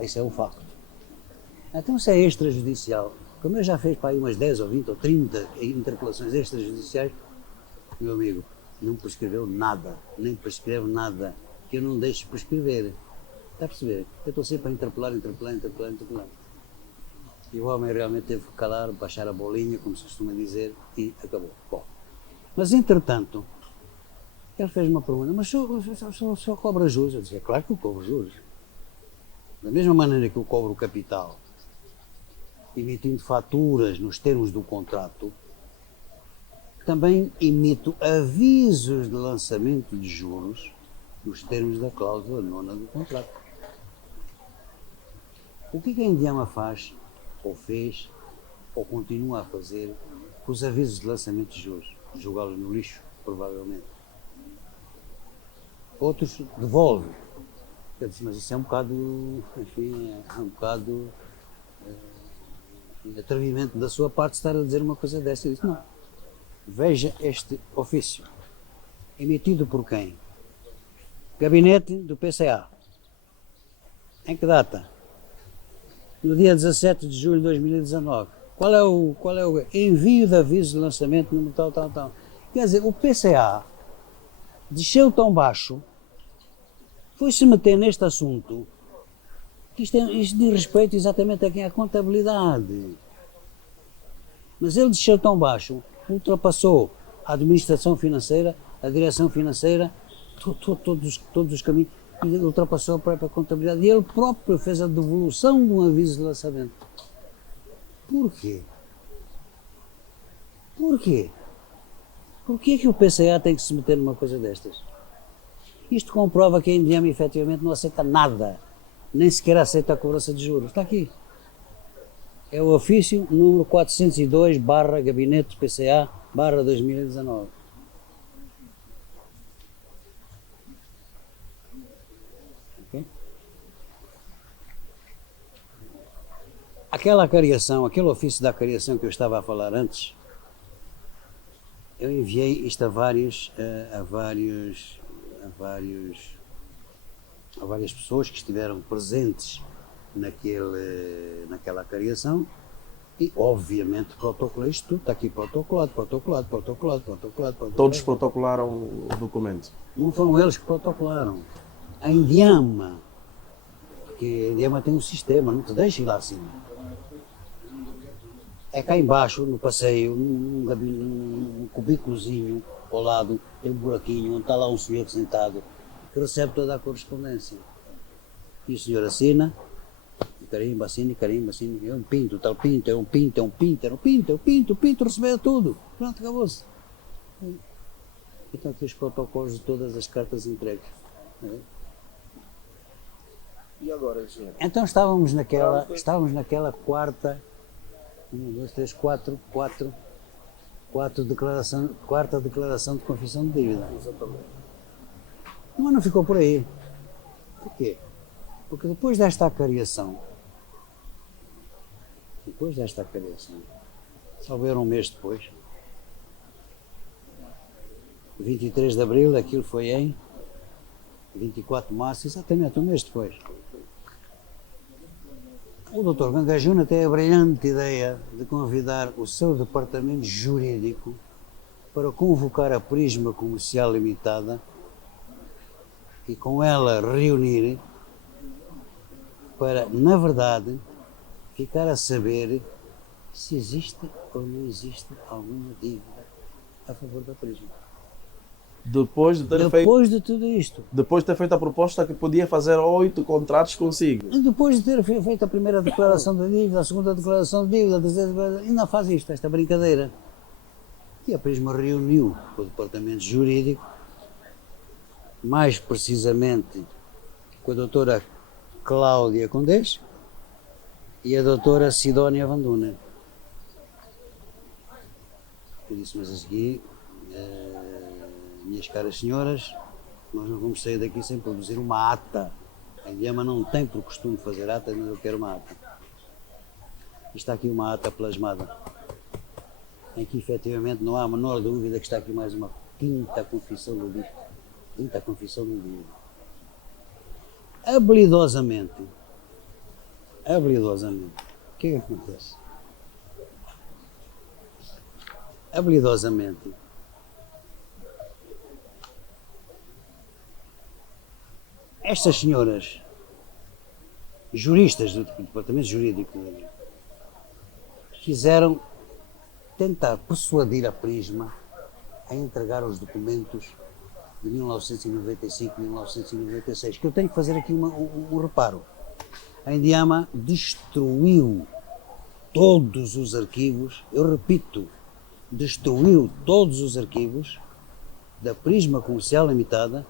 Isso é um facto. Então, se é extrajudicial, como eu já fiz para aí umas 10 ou 20 ou 30 interpelações extrajudiciais, meu amigo, não prescreveu nada, nem prescreve nada, que eu não deixo prescrever. Está a perceber? Eu estou sempre a interpelar. E o homem realmente teve que calar, baixar a bolinha, como se costuma dizer, e acabou. Bom, mas entretanto, ele fez uma pergunta: mas o senhor cobra juros? Eu disse: é claro que eu cobro juros. Da mesma maneira que eu cobro o capital, emitindo faturas nos termos do contrato, também emito avisos de lançamento de juros nos termos da cláusula 9ª do contrato. O que a Indiama faz, ou fez, ou continua a fazer com os avisos de lançamento de juros? Jogá-los no lixo, provavelmente. Outros devolvem. Eu disse: mas isso é um bocado, enfim, atrevimento da sua parte estar a dizer uma coisa dessa. Eu disse: não. Veja este ofício, emitido por quem? Gabinete do PCA. Em que data? No dia 17 de julho de 2019. Qual é o envio de aviso de lançamento no tal. Quer dizer, o PCA desceu tão baixo, foi-se meter neste assunto, que isto diz respeito exatamente a quem? A contabilidade. Mas ele desceu tão baixo, ultrapassou a administração financeira, a direção financeira, todos os caminhos, e ultrapassou a própria contabilidade. E ele próprio fez a devolução de um aviso de lançamento. Porquê? Porquê? Porquê que o PCA tem que se meter numa coisa destas? Isto comprova que a Indiama efetivamente não aceita nada, nem sequer aceita a cobrança de juros. Está aqui. É o ofício número 402/Gabinete PCA/2019. Okay? Aquela cariação, aquele ofício da cariação que eu estava a falar antes, eu enviei isto a várias pessoas que estiveram presentes naquela cariação e, obviamente, protocolei isto tudo. Está aqui protocolado. Todos protocolaram o documento. Não foram eles que protocolaram. A Indiama, porque a Indiama tem um sistema, não te deixa ir lá acima. É cá embaixo, no passeio, num cubículozinho ao lado, tem um buraquinho, onde está lá um senhor sentado, que recebe toda a correspondência. E o senhor assina, carimba, assina, é um pinto, tal pinto, é um pinto, o pinto recebeu tudo. Pronto, acabou-se. Então aqui os protocolos de todas as cartas entregues. E agora, senhor? Então estávamos naquela quarta, quarta declaração de confissão de dívida. Exatamente. Mas não ficou por aí. Por quê? Porque depois desta acariação, só ver um mês depois, 23 de abril, aquilo foi em 24 de março, exatamente um mês depois. O Dr. Gangajuna tem a brilhante ideia de convidar o seu departamento jurídico para convocar a Prisma Comercial Limitada e com ela reunir para, na verdade, ficar a saber se existe ou não existe alguma dívida a favor da Prisma. Depois de ter feito a proposta que podia fazer 8 contratos consigo. Depois de ter feito a primeira declaração de dívida, a segunda declaração de dívida, a terceira, ainda faz esta brincadeira. E a Prisma reuniu o departamento jurídico, mais precisamente com a doutora Cláudia Condés e a doutora Sidónia Vanduna. Eu disse, mas a seguir, minhas caras senhoras, nós não vamos sair daqui sem produzir uma ata. A Indiama não tem por costume fazer ata, mas eu quero uma ata. E está aqui uma ata plasmada, em que efetivamente não há a menor dúvida que está aqui mais uma quinta confissão do dívida. Habilidosamente, o que é que acontece? Habilidosamente, estas senhoras, juristas do departamento jurídico, quiseram tentar persuadir a Prisma a entregar os documentos de 1995 e 1996, que eu tenho que fazer aqui um reparo. A Indiama destruiu todos os arquivos, eu repito, destruiu todos os arquivos da Prisma Comercial Limitada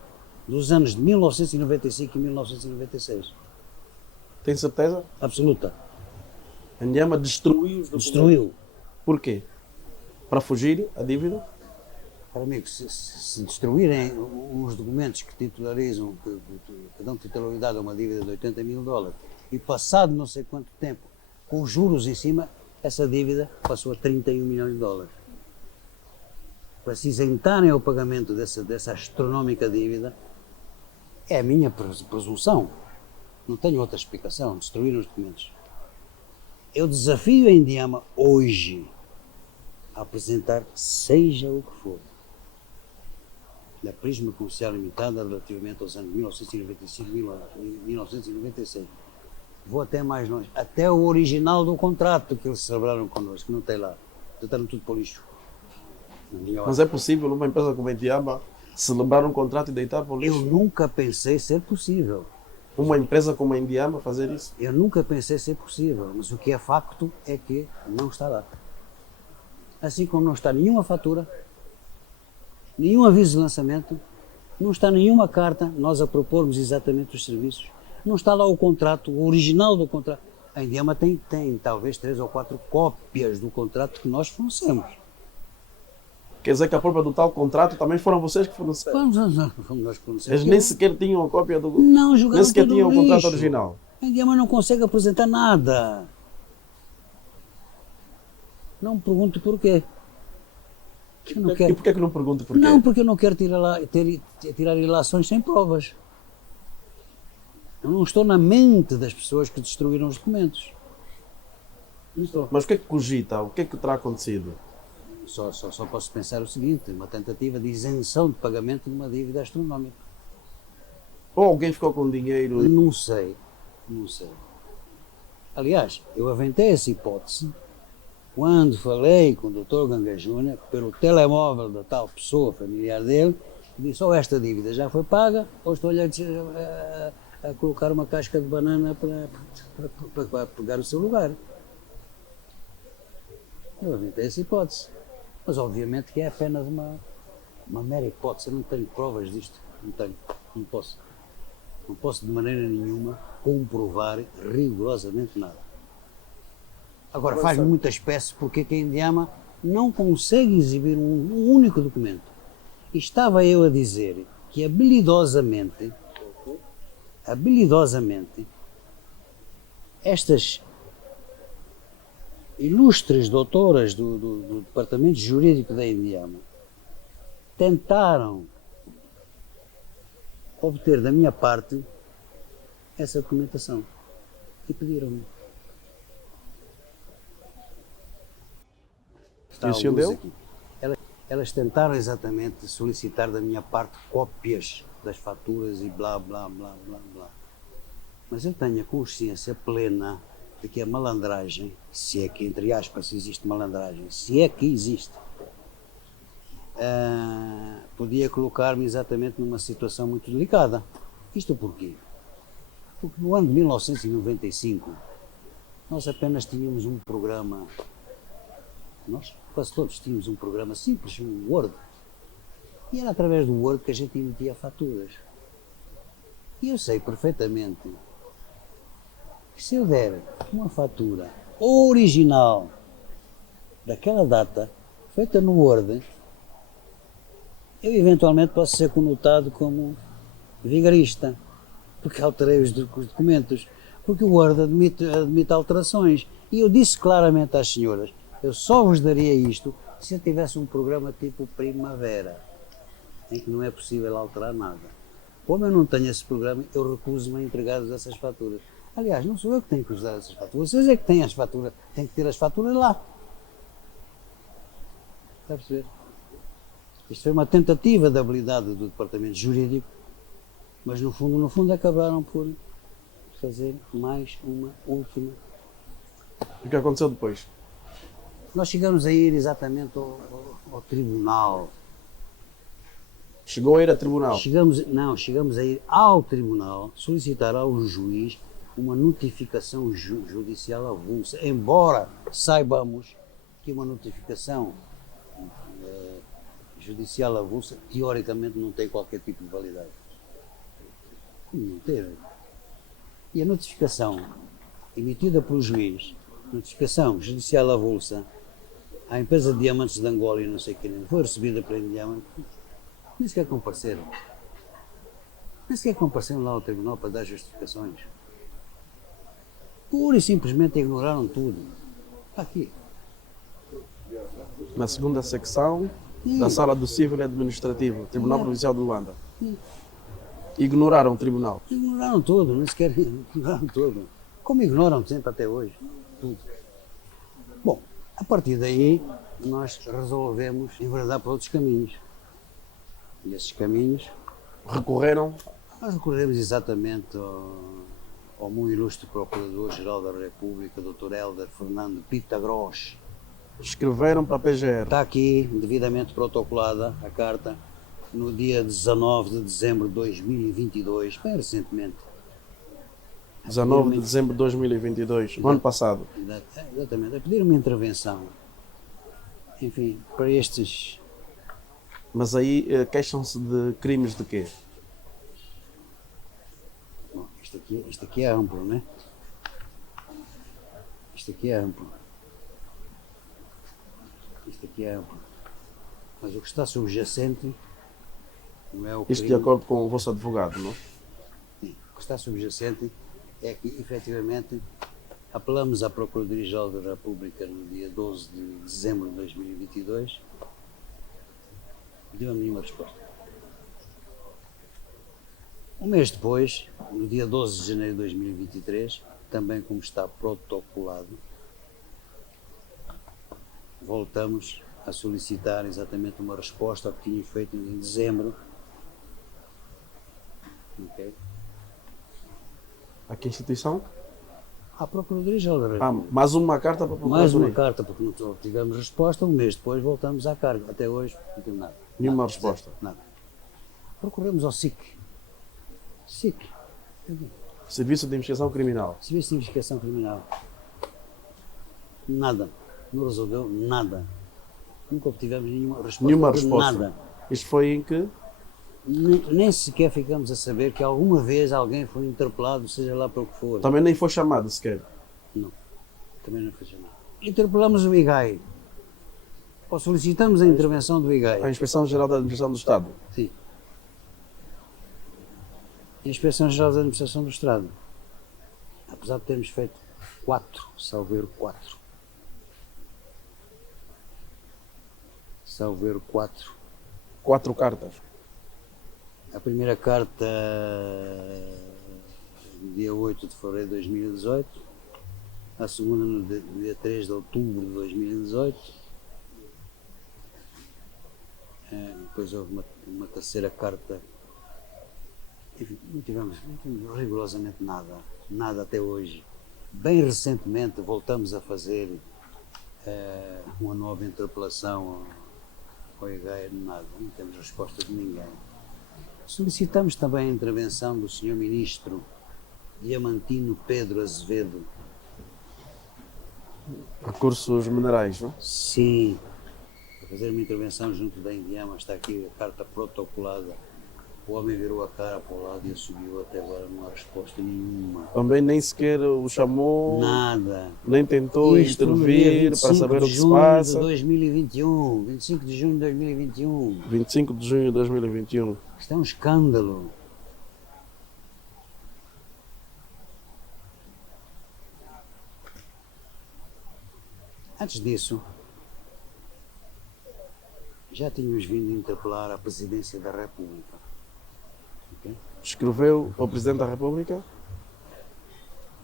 dos anos de 1995 e 1996. Tem certeza? Absoluta. A Indiama destruiu os documentos. Destruiu. Por quê? Para fugir a dívida? Para mim, se destruírem uns documentos que titularizam, que dão titularidade a uma dívida de $80 mil, e passado não sei quanto tempo, com juros em cima, essa dívida passou a $31 milhões. Para se isentarem o pagamento dessa astronómica dívida, é a minha presunção. Não tenho outra explicação. Destruíram os documentos. Eu desafio a Indiama hoje a apresentar seja o que for da Prisma Comercial Limitada relativamente aos anos 1995 e 1996. Vou até mais longe. Até o original do contrato que eles celebraram connosco, que não tem lá. Deitaram tudo para o lixo. Mas é possível numa empresa como a Indiama celebrar um contrato e deitar para o lixo? Eu nunca pensei ser possível. Uma empresa como a Indiama fazer isso? Eu nunca pensei ser possível, mas o que é facto é que não está lá. Assim como não está nenhuma fatura, nenhum aviso de lançamento, não está nenhuma carta, nós a propormos exatamente os serviços, não está lá o contrato, o original do contrato. A Indiama tem talvez 3 ou 4 cópias do contrato que nós fornecemos. Quer dizer que a própria do tal contrato também foram vocês que forneceram? Fomos nós que fornecemos. Eles nem sequer tinham a cópia do... Não, jogaram nem sequer tudo tinham o no contrato lixo. original. A Indiama não consegue apresentar nada. Não me pergunto porquê. Eu não E quero. porquê que não pergunto porquê? Não, porque eu não quero tirar ilações sem provas. Eu não estou na mente das pessoas que destruíram os documentos. Não estou. Mas o que é que cogita? O que é que terá acontecido? Só posso pensar o seguinte, uma tentativa de isenção de pagamento de uma dívida astronómica. Ou alguém ficou com dinheiro? Não sei, não sei. Aliás, eu aventei essa hipótese quando falei com o Dr. Ganga Júnior pelo telemóvel da tal pessoa familiar dele, e disse, ou esta dívida já foi paga, ou estou-lhe a colocar uma casca de banana para pegar o seu lugar. Eu aventei essa hipótese. Mas obviamente que é apenas uma mera hipótese. Eu não tenho provas disto. Não tenho. Não posso. Não posso de maneira nenhuma comprovar rigorosamente nada. Agora, faz-me muita espécie porque a Indiama não consegue exibir um único documento. E estava eu a dizer que habilidosamente, estas ilustres doutoras do Departamento Jurídico da Indiama tentaram obter da minha parte essa documentação e pediram-me. E o senhor deu? Aqui. Elas tentaram exatamente solicitar da minha parte cópias das faturas e blá, blá, blá, blá, blá. Mas eu tenho a consciência plena de que a malandragem, se é que, entre aspas, existe malandragem, se é que existe, podia colocar-me exatamente numa situação muito delicada. Isto porquê? Porque no ano de 1995, nós apenas tínhamos um programa, nós quase todos tínhamos um programa simples, um Word, e era através do Word que a gente emitia faturas. E eu sei perfeitamente que se eu der uma fatura original daquela data, feita no Word, eu eventualmente posso ser conotado como vigarista, porque alterei os documentos, porque o Word admite alterações. E eu disse claramente às senhoras, eu só vos daria isto se eu tivesse um programa tipo Primavera, em que não é possível alterar nada. Como eu não tenho esse programa, eu recuso-me a entregar-vos essas faturas. Aliás, não sou eu que tenho que usar essas faturas, vocês é que têm as faturas, têm que ter as faturas lá. Está a perceber? Isto foi uma tentativa de habilidade do Departamento Jurídico, mas no fundo acabaram por fazer mais uma última. O que aconteceu depois? Nós chegamos a ir exatamente ao tribunal. Chegou a ir a tribunal? Chegamos a ir ao tribunal solicitar ao juiz uma notificação judicial avulsa, embora saibamos que uma notificação judicial avulsa teoricamente não tem qualquer tipo de validade. Não teve. E a notificação emitida pelo juiz, notificação judicial avulsa, à empresa de Diamantes de Angola e não sei quem, foi recebida pela Indiama, nem sequer compareceram. Nem sequer compareceram lá ao tribunal para dar justificações. Pura e simplesmente ignoraram tudo. Está aqui. Na segunda secção da Sala do Civil e Administrativo, Tribunal Provincial de Luanda. Ignoraram o tribunal. Ignoraram tudo, nem sequer ignoraram tudo. Como ignoram sempre até hoje. Tudo. Bom, a partir daí nós resolvemos enveredar para outros caminhos. E esses caminhos... Recorreram? Nós recorremos exatamente ao muito ilustre Procurador-Geral da República, Dr. Hélder Fernando Pitagros. Escreveram para a PGR. Está aqui, devidamente protocolada, a carta, no dia 19 de dezembro de 2022, bem recentemente. 19 de dezembro de 2022, no ano passado. Exatamente, a pedir uma intervenção. Enfim, para estes... Mas aí queixam-se de crimes de quê? Bom, isto aqui é amplo, não é? Isto aqui é amplo. Isto aqui é amplo. Mas o que está subjacente não é o crime. Isto de acordo com o vosso advogado, não? Sim. O que está subjacente é que, efetivamente, apelamos à Procuradoria-Geral da República no dia 12 de dezembro de 2022 Não tivemos nenhuma resposta. Um mês depois, no dia 12 de janeiro de 2023, também como está protocolado, voltamos a solicitar exatamente uma resposta ao que tinha feito em dezembro. Okay. A que instituição? À Procuradoria-Geral da República. Mais uma carta para a Mais Procuradoria? uma carta, porque não tivemos resposta. Um mês depois voltamos à carga. Até hoje não temos nada. Nenhuma Nada, resposta? Nada. Recorremos ao SIC. SIC. Serviço de Investigação Criminal. Serviço de Investigação Criminal. Nada. Não resolveu nada. Nunca obtivemos nenhuma resposta. Nenhuma resposta. Nada. Isto foi em que? Nem sequer ficamos a saber que alguma vez alguém foi interpelado, seja lá para o que for. Também nem foi chamado sequer. Não. Também não foi chamado. Interpelamos o IGAI. Ou solicitamos a intervenção do IGAI. A Inspeção Geral da Administração do Estado. Sim. A Inspeção-Geral da Administração do Estado. Apesar de termos feito 4, salvo erro 4. Salvo erro 4. 4 cartas. A primeira carta, no dia 8 de fevereiro de 2018. A segunda, no dia 3 de outubro de 2018. Depois houve uma terceira carta. Enfim, não tivemos rigorosamente nada. Nada até hoje. Bem recentemente voltamos a fazer uma nova interpelação ao IGAI, nada. Não temos resposta de ninguém. Solicitamos também a intervenção do Sr. Ministro Diamantino Pedro Azevedo. Recursos minerais, não? Sim, para fazer uma intervenção junto da Indiama. Está aqui a carta protocolada. O homem virou a cara para o lado e subiu. Até agora não há resposta nenhuma. Também nem sequer o chamou, Nada. nem tentou Isto no dia intervir 25 para saber o de que se junho passa. de 2021. 25 de junho de 2021. 25 de junho de 2021. Isto é um escândalo. Antes disso, já tínhamos vindo interpelar a Presidência da República. Okay? Escreveu ao Presidente da República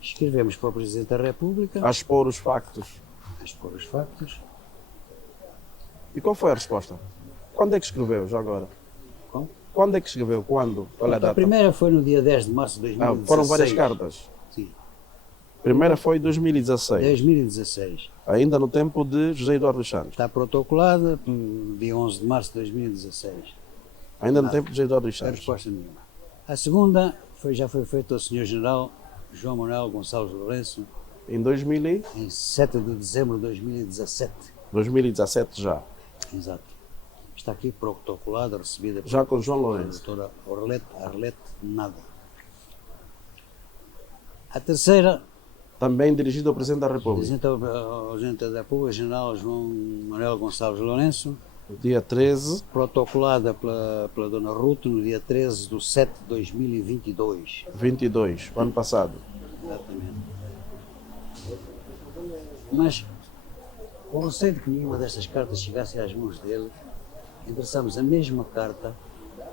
Escrevemos para o Presidente da República a expor os factos. a expor os factos. E qual foi a resposta? Quando é que escreveu, já agora? Como? Quando é que escreveu? Quando? Qual é a A data? primeira foi no dia 10 de março de 2016. Foram várias cartas. Sim, A primeira foi em 2016, 2016. ainda no tempo de José Eduardo dos Santos. Está protocolada no dia 11 de março de 2016. Ainda no tempo de José Eduardo dos Não há Santos. resposta nenhuma. A segunda já foi feita ao Sr. General João Manuel Gonçalves Lourenço Em 2000 em 7 de dezembro de 2017. 2017 já. Exato. Está aqui protocolada, recebida Já com João pela Lourenço. doutora Arlete, nada. A terceira, Também dirigido ao Presidente da República. Presidente ao Presidente da República, General João Manuel Gonçalves Lourenço, No dia 13, protocolada pela Dona Ruth no dia 13 de 7 de 2022. 22, o ano passado. Exatamente. Mas, com receio de que nenhuma destas cartas chegasse às mãos dele, endereçamos a mesma carta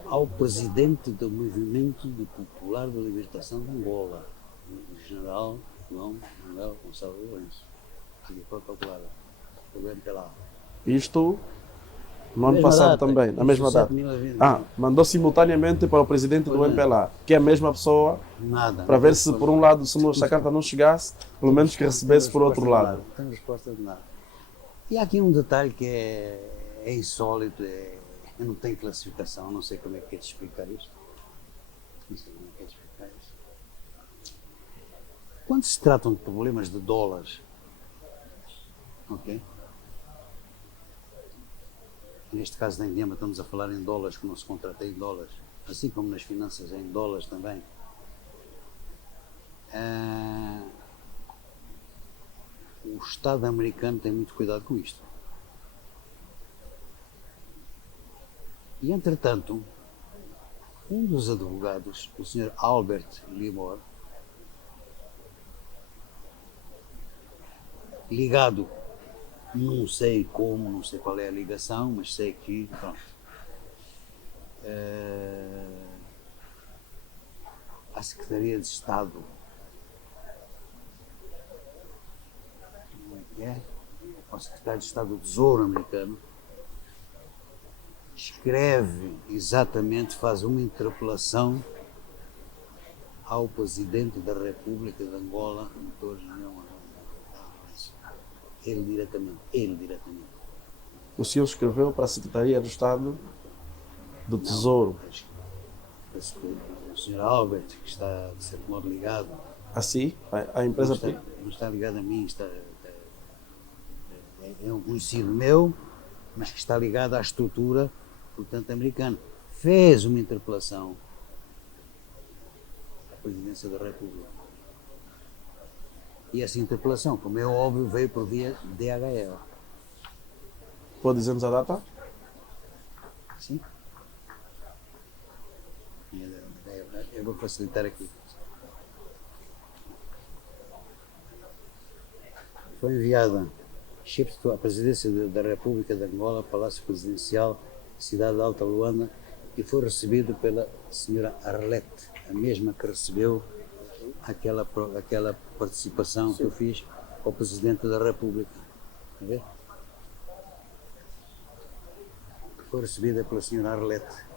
ao presidente do Movimento Popular de Libertação de Angola, o General João Manuel Gonçalves Lourenço. Aqui protocolada. O MPLA. Isto no ano Mesma passado data, também, na mesma 17 data. de 1920. Mandou simultaneamente para o Presidente do Pois é. MPLA, que é a mesma pessoa, Nada. para ver se por um lado, se esta carta não chegasse, pelo menos que recebesse por outro lado. Não tem resposta de nada. E há aqui um detalhe que é insólito, eu não tenho classificação, não sei como é que é de explicar isto. Não sei como é que é de explicar isto. Quando se tratam de problemas de dólares, ok? Neste caso da Indiama estamos a falar em dólares, que não se contrata em dólares, assim como nas finanças em dólares também. O Estado americano tem muito cuidado com isto. E, entretanto, um dos advogados, o Sr. Albert Limor, ligado, não sei como, não sei qual é a ligação, mas sei que, pronto, à Secretaria de Estado, ao Secretário de Estado do Tesouro americano, escreve exatamente, faz uma interpelação ao Presidente da República de Angola, ele diretamente. O senhor escreveu para a Secretaria de Estado do Tesouro. O Sr. Albert, que está de certo modo ligado. Assim, a empresa... Não está ligado a mim, é um conhecido meu, mas que está ligado à estrutura, portanto, americana. Fez uma interpelação à Presidência da República. E essa interpelação, como é óbvio, veio por via DHL. Pode dizer-nos a data? Sim. Eu vou facilitar aqui. Foi enviada à Presidência da República de Angola, Palácio Presidencial, cidade de Alta Luanda, e foi recebido pela senhora Arlete, a mesma que recebeu aquela participação que eu fiz ao Presidente da República. Está a ver? Foi recebida pela senhora Arlete.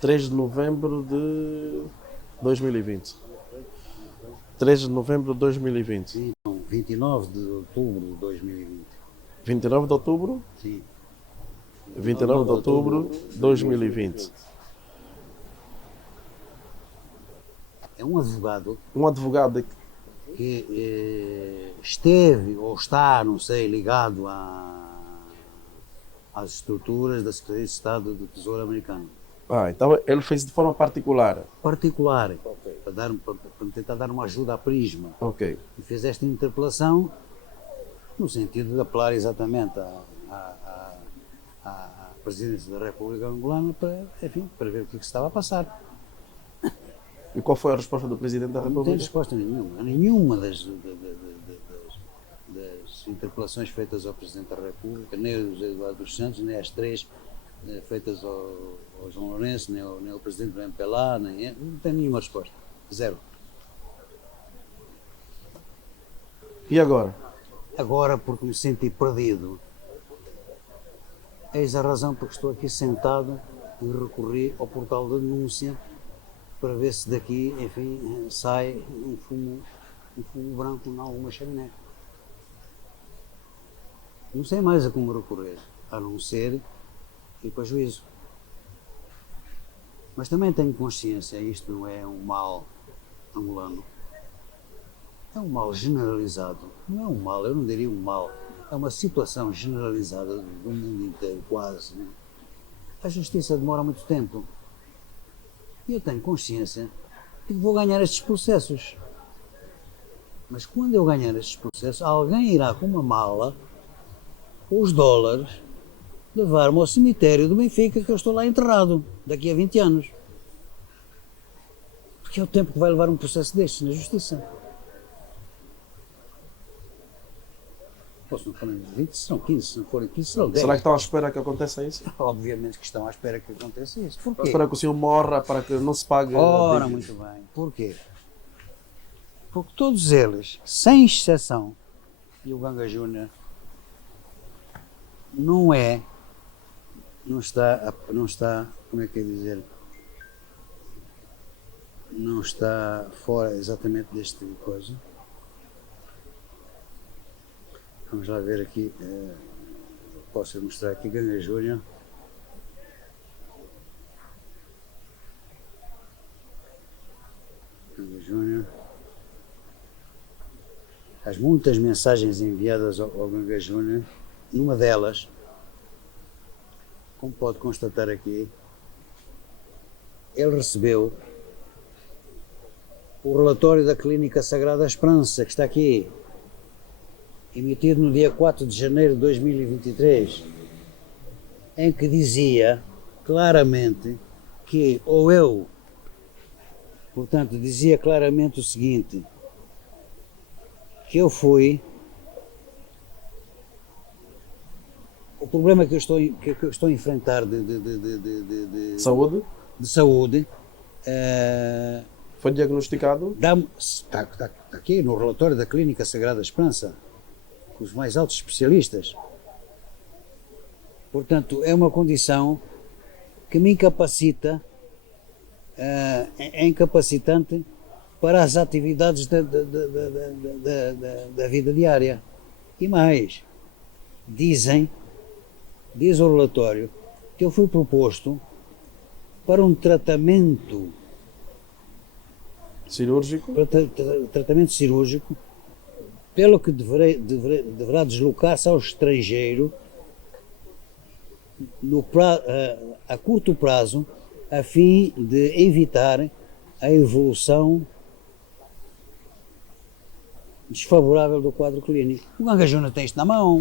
3 de novembro de 2020. 3 de novembro de 2020. Sim, não, 29 de outubro de 2020. 29 de outubro? Sim. 29 de outubro de 2020. É um advogado Um advogado que esteve ou está, não sei, ligado às estruturas da Secretaria de Estado do Tesouro americano. Então ele fez de forma particular. Particular, para tentar dar uma ajuda à Prisma. Ok. E fez esta interpelação no sentido de apelar exatamente à Presidência da República Angolana para, enfim, para ver o que se estava a passar. E qual foi a resposta do Presidente da Não tem República? resposta nenhuma. Nenhuma das interpelações feitas ao Presidente da República, nem ao José Eduardo dos Santos, nem as três feitas ao João Lourenço, nem ao Presidente do MPLA, não tem nenhuma resposta. Zero. E agora? Agora, porque me senti perdido, eis a razão porque estou aqui sentado e recorri ao portal da denúncia para ver se daqui, enfim, sai um fumo branco em alguma chaminé. Não sei mais a como recorrer, a não ser ir para juízo. Mas também tenho consciência, isto não é um mal angolano, é um mal generalizado. Não é um mal, eu não diria um mal, é uma situação generalizada do mundo inteiro, quase. Né? A justiça demora muito tempo. E eu tenho consciência de que vou ganhar estes processos. Mas quando eu ganhar estes processos, alguém irá com uma mala, com os dólares, levar-me ao cemitério do Benfica, que eu estou lá enterrado, daqui a 20 anos. Porque é o tempo que vai levar um processo destes na justiça. Posso não falar de 20, serão 15, se não forem 15, serão 10. Será que estão à espera que aconteça isso? Obviamente que estão à espera que aconteça isso. Porquê? Espera que o senhor morra para que não se pague. Ora, muito bem. Porquê? Porque todos eles, sem exceção, e o Ganga Júnior não está, como é que é dizer, não está fora exatamente deste coisa. Vamos lá ver aqui, posso mostrar aqui Ganga Júnior. Ganga Júnior. As muitas mensagens enviadas ao Ganga Júnior, numa delas, como pode constatar aqui, ele recebeu o relatório da Clínica Sagrada Esperança, que está aqui, emitido no dia 4 de janeiro de 2023, em que dizia claramente que, portanto, dizia claramente o seguinte, que eu fui o problema que eu estou a enfrentar Saúde? de saúde Foi diagnosticado? está aqui no relatório da Clínica Sagrada Esperança, com os mais altos especialistas. Portanto, é uma condição que me incapacita, é incapacitante para as atividades da vida diária. E mais, diz o relatório, que eu fui proposto para um tratamento cirúrgico, tratamento cirúrgico, pelo que deverá deslocar-se ao estrangeiro a curto prazo, a fim de evitar a evolução desfavorável do quadro clínico. O Ganga Júnior tem isto na mão.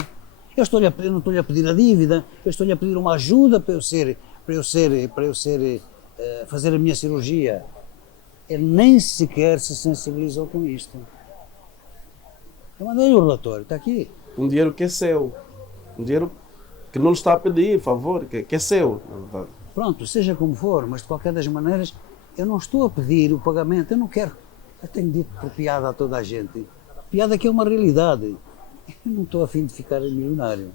Eu não estou-lhe a pedir a dívida, eu estou-lhe a pedir uma ajuda para fazer a minha cirurgia. Ele nem sequer se sensibilizou com isto. Eu mandei o relatório, está aqui. um dinheiro que é seu, um dinheiro que não lhe está a pedir favor, que é seu, na verdade. Pronto, seja como for, mas de qualquer das maneiras, eu não estou a pedir o pagamento, eu não quero. Eu tenho dito por piada a toda a gente. Piada que é uma realidade. Eu não estou a fim de ficar milionário.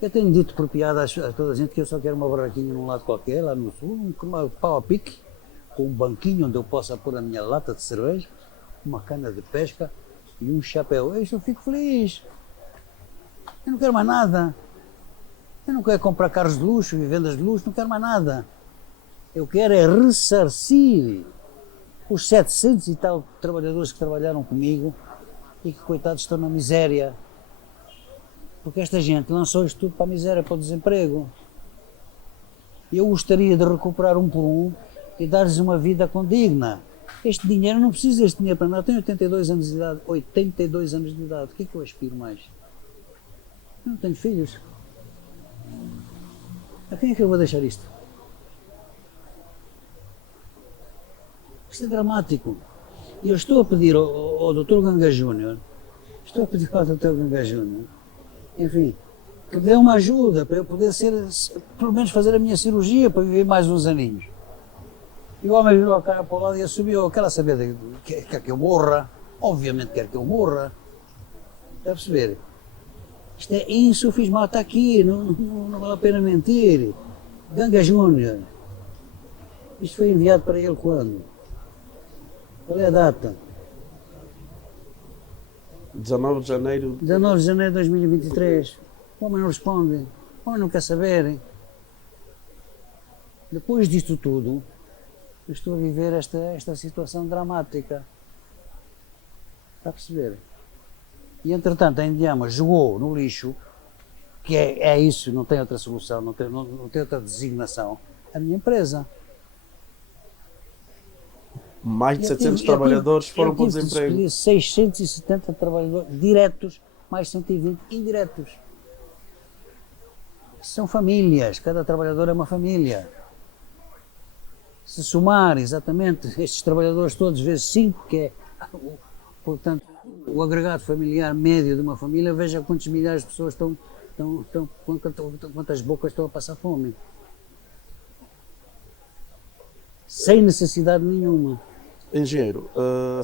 Eu tenho dito por piada a toda a gente que eu só quero uma barraquinha num lado qualquer, lá no sul, um pau a pique, com um banquinho onde eu possa pôr a minha lata de cerveja, uma cana de pesca e um chapéu. Eu fico feliz. Eu não quero mais nada. Eu não quero comprar carros de luxo, vivendas de luxo, não quero mais nada. Eu quero é ressarcir os 700 e tal trabalhadores que trabalharam comigo e que, coitados, estão na miséria. Porque esta gente lançou isto tudo para a miséria, para o desemprego. E eu gostaria de recuperar um por um e dar-lhes uma vida condigna. Este dinheiro, não preciso deste dinheiro para nada. Eu tenho 82 anos de idade. 82 anos de idade. O que é que eu aspiro mais? Eu não tenho filhos. A quem é que eu vou deixar isto? Isto é dramático. E eu estou a pedir ao Dr. Ganga Júnior, enfim, que dê uma ajuda para eu poder pelo menos fazer a minha cirurgia para viver mais uns aninhos. E o homem virou a cara para o lado e assumiu, quer saber, quer que eu morra, obviamente quer que eu morra. Está a perceber? Isto é insufismal, está aqui, não vale a pena mentir. Ganga Júnior. Isto foi enviado para ele quando? Qual é a data? 19 de janeiro. 19 de janeiro de 2023. O homem não responde. O homem não quer saber. Depois disto tudo, eu estou a viver esta situação dramática. Está a perceber? E entretanto a Indiama jogou no lixo, que é isso, não tem outra solução, não tem outra designação, a minha empresa. Mais de 700 trabalhadores foram para o desemprego. 670 trabalhadores diretos, mais 120 indiretos. São famílias, cada trabalhador é uma família. Se somar exatamente estes trabalhadores todos vezes 5, que é, portanto, o agregado familiar médio de uma família, veja quantos milhares de pessoas quantas bocas estão a passar fome. Sem necessidade nenhuma. Engenheiro,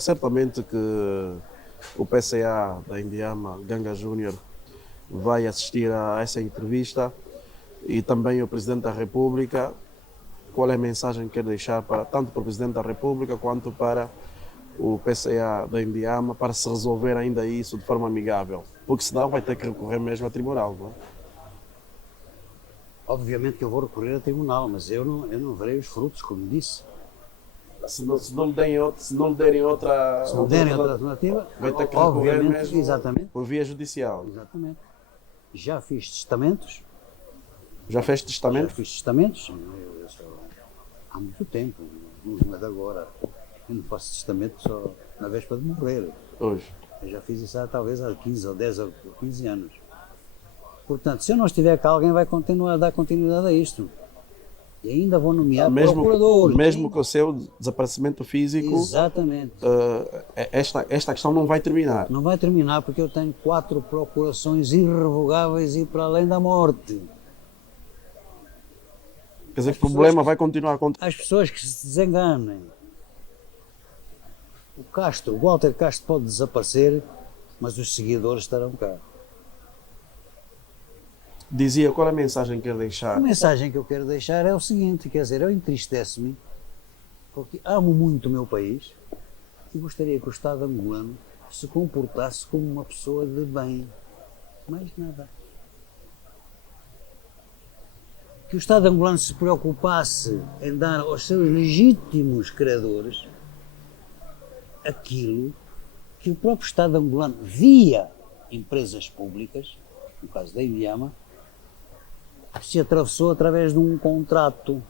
certamente que o PCA da Indiama, Ganga Júnior, vai assistir a essa entrevista e também o Presidente da República. Qual é a mensagem que quer deixar tanto para o Presidente da República quanto para o PCA da Indiama para se resolver ainda isso de forma amigável? Porque senão vai ter que recorrer mesmo a tribunal, não é? Obviamente que eu vou recorrer a tribunal, mas eu não verei os frutos, como disse. Se não lhe derem outra alternativa, vai ter que recorrer mesmo exatamente, por via judicial. Exatamente. Já fiz testamentos. Já fez testamento? Já fiz testamentos. Há muito tempo, não é de agora. Eu não faço testamento só na véspera de morrer. Hoje. Eu já fiz isso talvez há 15 ou 10 ou 15 anos. Portanto, se eu não estiver cá, alguém vai continuar a dar continuidade a isto. E ainda vão nomear Mesmo, procuradores. mesmo com o seu desaparecimento físico, Exatamente. esta questão não vai terminar. Não vai terminar porque eu tenho 4 procurações irrevogáveis e para além da morte. Quer dizer que o problema vai continuar a acontecer. As pessoas que se desenganem. O Walter Castro pode desaparecer, mas os seguidores estarão cá. Dizia, qual é a mensagem que quer A deixar? mensagem que eu quero deixar é o seguinte, quer dizer, eu entristece-me porque amo muito o meu país e gostaria que o Estado angolano se comportasse como uma pessoa de bem. Mais nada. Que o Estado angolano se preocupasse em dar aos seus legítimos credores aquilo que o próprio Estado angolano, via empresas públicas, no caso da Indiama, se atravessou através de um contrato.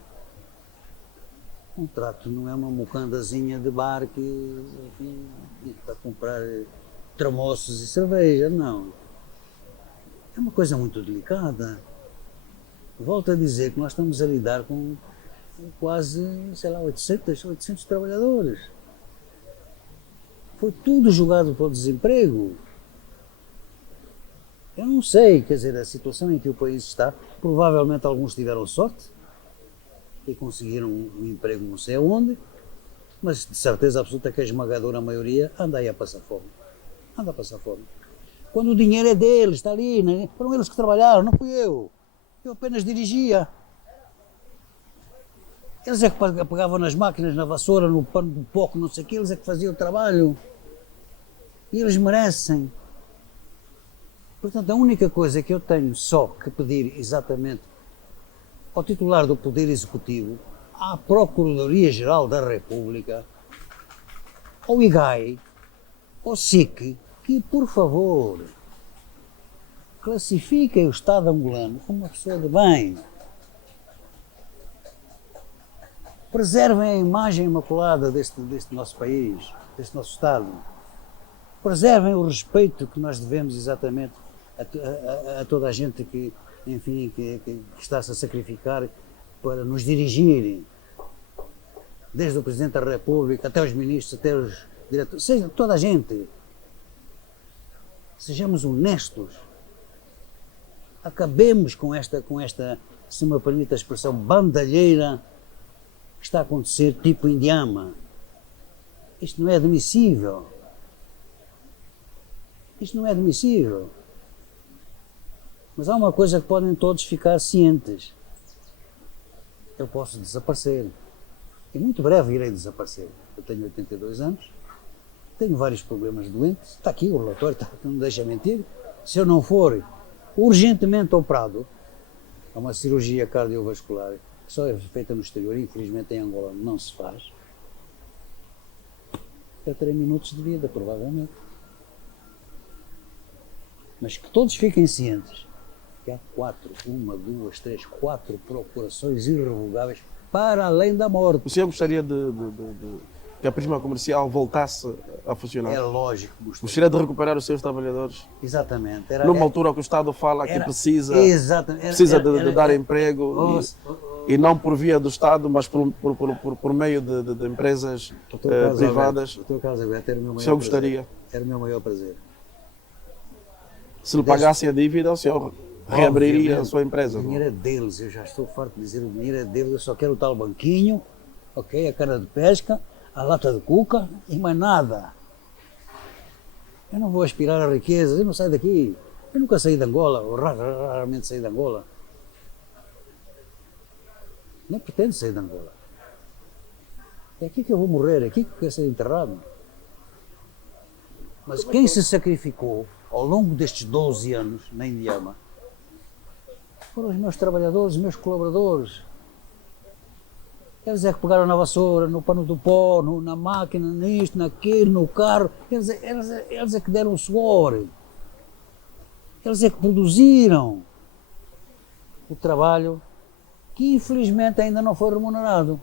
Um contrato não é uma mocandazinha de bar que, enfim, para comprar tramoços e cerveja, não. É uma coisa muito delicada. Volto a dizer que nós estamos a lidar com quase, sei lá, 800 trabalhadores. Foi tudo jogado para o desemprego. Eu não sei, quer dizer, a situação em que o país está, provavelmente alguns tiveram sorte e conseguiram um emprego não sei aonde, mas de certeza absoluta que a esmagadora maioria anda aí a passar fome. Anda a passar fome. Quando o dinheiro é deles, está ali, né? Foram eles que trabalharam, não fui eu. Eu apenas dirigia. Eles é que pegavam nas máquinas, na vassoura, no pano do pó, não sei o quê, eles é que faziam o trabalho. E eles merecem. Portanto, a única coisa que eu tenho só que pedir exatamente ao titular do Poder Executivo, à Procuradoria-Geral da República, ao IGAI, ao SIC, que, por favor, classifiquem o Estado angolano como uma pessoa de bem. Preservem a imagem imaculada deste nosso país, deste nosso Estado. Preservem o respeito que nós devemos exatamente a toda a gente que, enfim, que está-se a sacrificar para nos dirigir, desde o Presidente da República até os ministros, até os diretores, seja toda a gente. Sejamos honestos. Acabemos com esta, se me permite a expressão, bandalheira que está a acontecer tipo Indiama. Isto não é admissível. Isto não é admissível. Mas há uma coisa que podem todos ficar cientes. Eu posso desaparecer. E muito breve irei desaparecer. Eu tenho 82 anos, tenho vários problemas doentes, está aqui o relatório, não me deixa mentir. Se eu não for urgentemente operado, é uma cirurgia cardiovascular que só é feita no exterior, infelizmente em Angola não se faz, eu terei minutos de vida, provavelmente. Mas que todos fiquem cientes que há 4 procurações irrevogáveis para além da morte. O senhor gostaria que a Prisma Comercial voltasse a funcionar? É lógico. Gostaria de recuperar os seus trabalhadores? Exatamente. Numa altura que o Estado fala que precisa de dar emprego e não por via do Estado, mas por meio de empresas privadas. O teu caso, Alberto, era o meu maior prazer. O senhor gostaria? Era o meu maior prazer. Se lhe pagassem a dívida, o senhor reabriria a sua empresa? O dinheiro é deles, eu já estou farto de dizer, o dinheiro é deles, eu só quero o tal banquinho, ok, a cana de pesca, a lata de cuca e mais nada. Eu não vou aspirar a riquezas, eu não saio daqui. Eu nunca saí de Angola, ou raramente saí de Angola. Nem pretendo sair de Angola. É aqui que eu vou morrer, é aqui que eu quero ser enterrado. Mas quem se sacrificou ao longo destes 12 anos na Indiama foram os meus trabalhadores, os meus colaboradores. Eles é que pegaram na vassoura, no pano do pó, na máquina, nisto, naquilo, no carro. Eles é que deram o suor. Eles é que produziram o trabalho que infelizmente ainda não foi remunerado.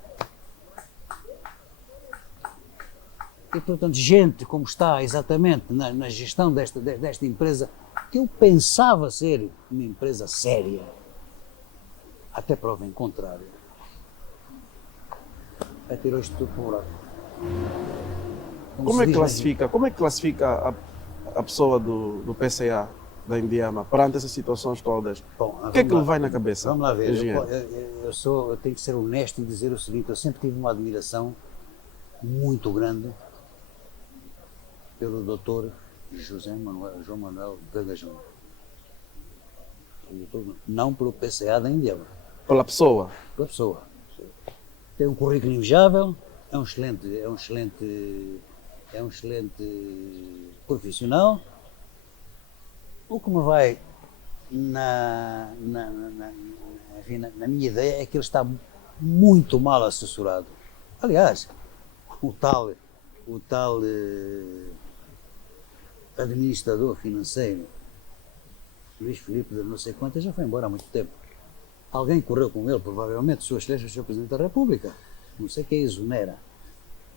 E portanto, gente como está exatamente na gestão desta empresa, que eu pensava ser uma empresa séria, até prova em contrário, atirou isto tudo para o buraco. Como é que classifica a pessoa do PCA da Indiama perante essas situações todas? Bom, O que é que lhe vai na cabeça? Vamos lá ver, engenheiro? eu tenho que ser honesto e dizer o seguinte, eu sempre tive uma admiração muito grande pelo Dr. João Manuel Ganga Júnior. Não pelo PCA da Indiama. Pela pessoa? Pela pessoa. Tem um currículo invejável, é um excelente profissional. O que me vai enfim, na minha ideia é que ele está muito mal assessorado. Aliás, o tal administrador financeiro, Luís Filipe de não sei quantas, já foi embora há muito tempo. Alguém correu com ele, provavelmente, Sua Excelência, o Sr. Presidente da República, não sei quem é exonera,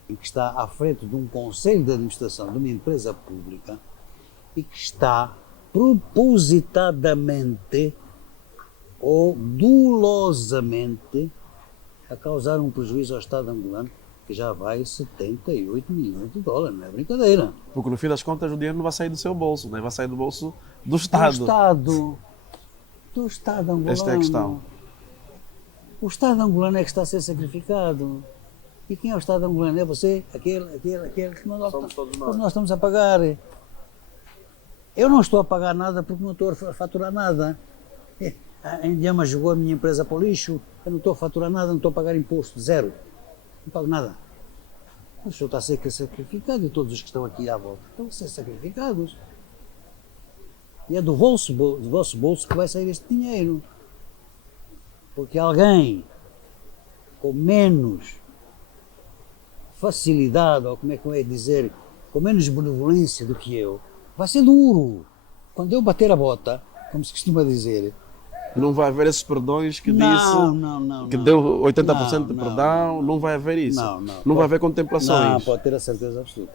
e que está à frente de um conselho de administração de uma empresa pública e que está propositadamente ou dolosamente a causar um prejuízo ao Estado angolano que já vai 78 milhões de dólares, não é brincadeira. Porque no fim das contas o dinheiro não vai sair do seu bolso, né? Vai sair do bolso do Estado. Do Estado angolano. Esta é a questão. O Estado angolano é que está a ser sacrificado. E quem é o Estado angolano? É você, aquele que nós estamos a pagar. Eu não estou a pagar nada porque não estou a faturar nada. A Indiama jogou a minha empresa para o lixo, eu não estou a faturar nada, não estou a pagar imposto, zero. Não pago nada. O senhor está a ser sacrificado e todos os que estão aqui à volta estão a ser sacrificados. E é do vosso bolso que vai sair este dinheiro. Porque alguém com menos facilidade, ou como é que eu ia dizer, com menos benevolência do que eu, vai ser duro. Quando eu bater a bota, como se costuma dizer, não vai haver esses perdões que disse que deu 80% de perdão, não vai haver isso. Não vai haver contemplações. Não, pode ter a certeza absoluta.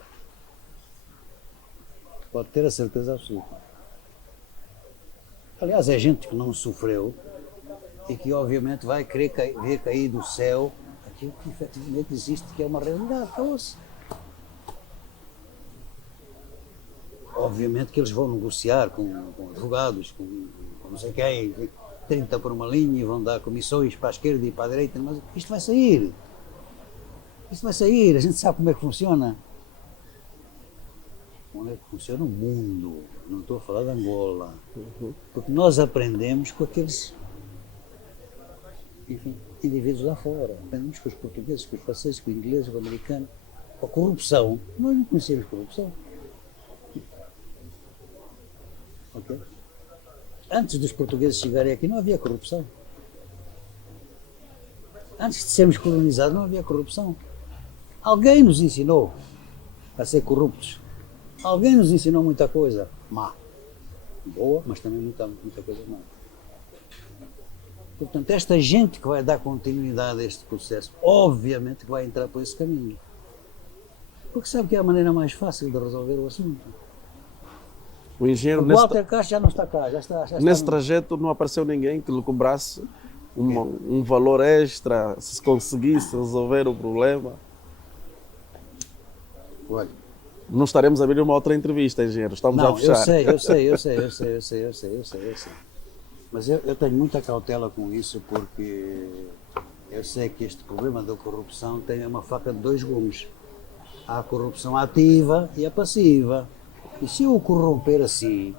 Pode ter a certeza absoluta. Aliás, é gente que não sofreu e que obviamente vai querer ver cair do céu aquilo que efetivamente existe, que é uma realidade. Acabou-se. Obviamente que eles vão negociar com advogados, com não sei quem, 30 por uma linha e vão dar comissões para a esquerda e para a direita, mas isto vai sair. Isto vai sair, a gente sabe como é que funciona. Como é que funciona o mundo, não estou a falar de Angola. Porque nós aprendemos com aqueles, enfim, indivíduos lá fora. Aprendemos com os portugueses, com os franceses, com os ingleses, com os americanos. A corrupção, nós não conhecemos corrupção. Okay? Antes dos portugueses chegarem aqui não havia corrupção. Antes de sermos colonizados não havia corrupção. Alguém nos ensinou a ser corruptos. Alguém nos ensinou muita coisa má. Boa, mas também muita coisa má. Portanto, esta gente que vai dar continuidade a este processo, obviamente que vai entrar por esse caminho. Porque sabe que é a maneira mais fácil de resolver o assunto. O engenheiro, o Walter Castro já não está cá, já está nesse trajeto não apareceu ninguém que lhe cobrasse um valor extra se conseguisse resolver o problema. Olha, não estaremos a abrir uma outra entrevista, engenheiro, estamos a fechar. Eu sei. Mas eu tenho muita cautela com isso porque eu sei que este problema da corrupção tem uma faca de dois gumes. Há a corrupção ativa e a passiva. E se eu o corromper assim,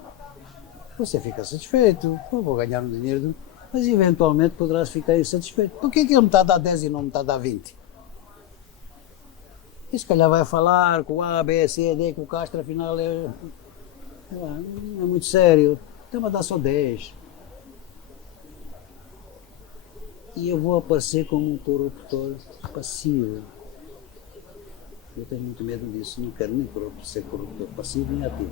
você fica satisfeito, eu vou ganhar um dinheiro, mas eventualmente poderás ficar insatisfeito. Por que ele me está a dar 10 e não me está a dar 20? E se calhar vai falar com A, B, C, D, com o Castro, afinal é muito sério, então-me a dar só 10. E eu vou aparecer como um corruptor passivo. Eu tenho muito medo disso, não quero nem ser corruptor passivo nem ativo.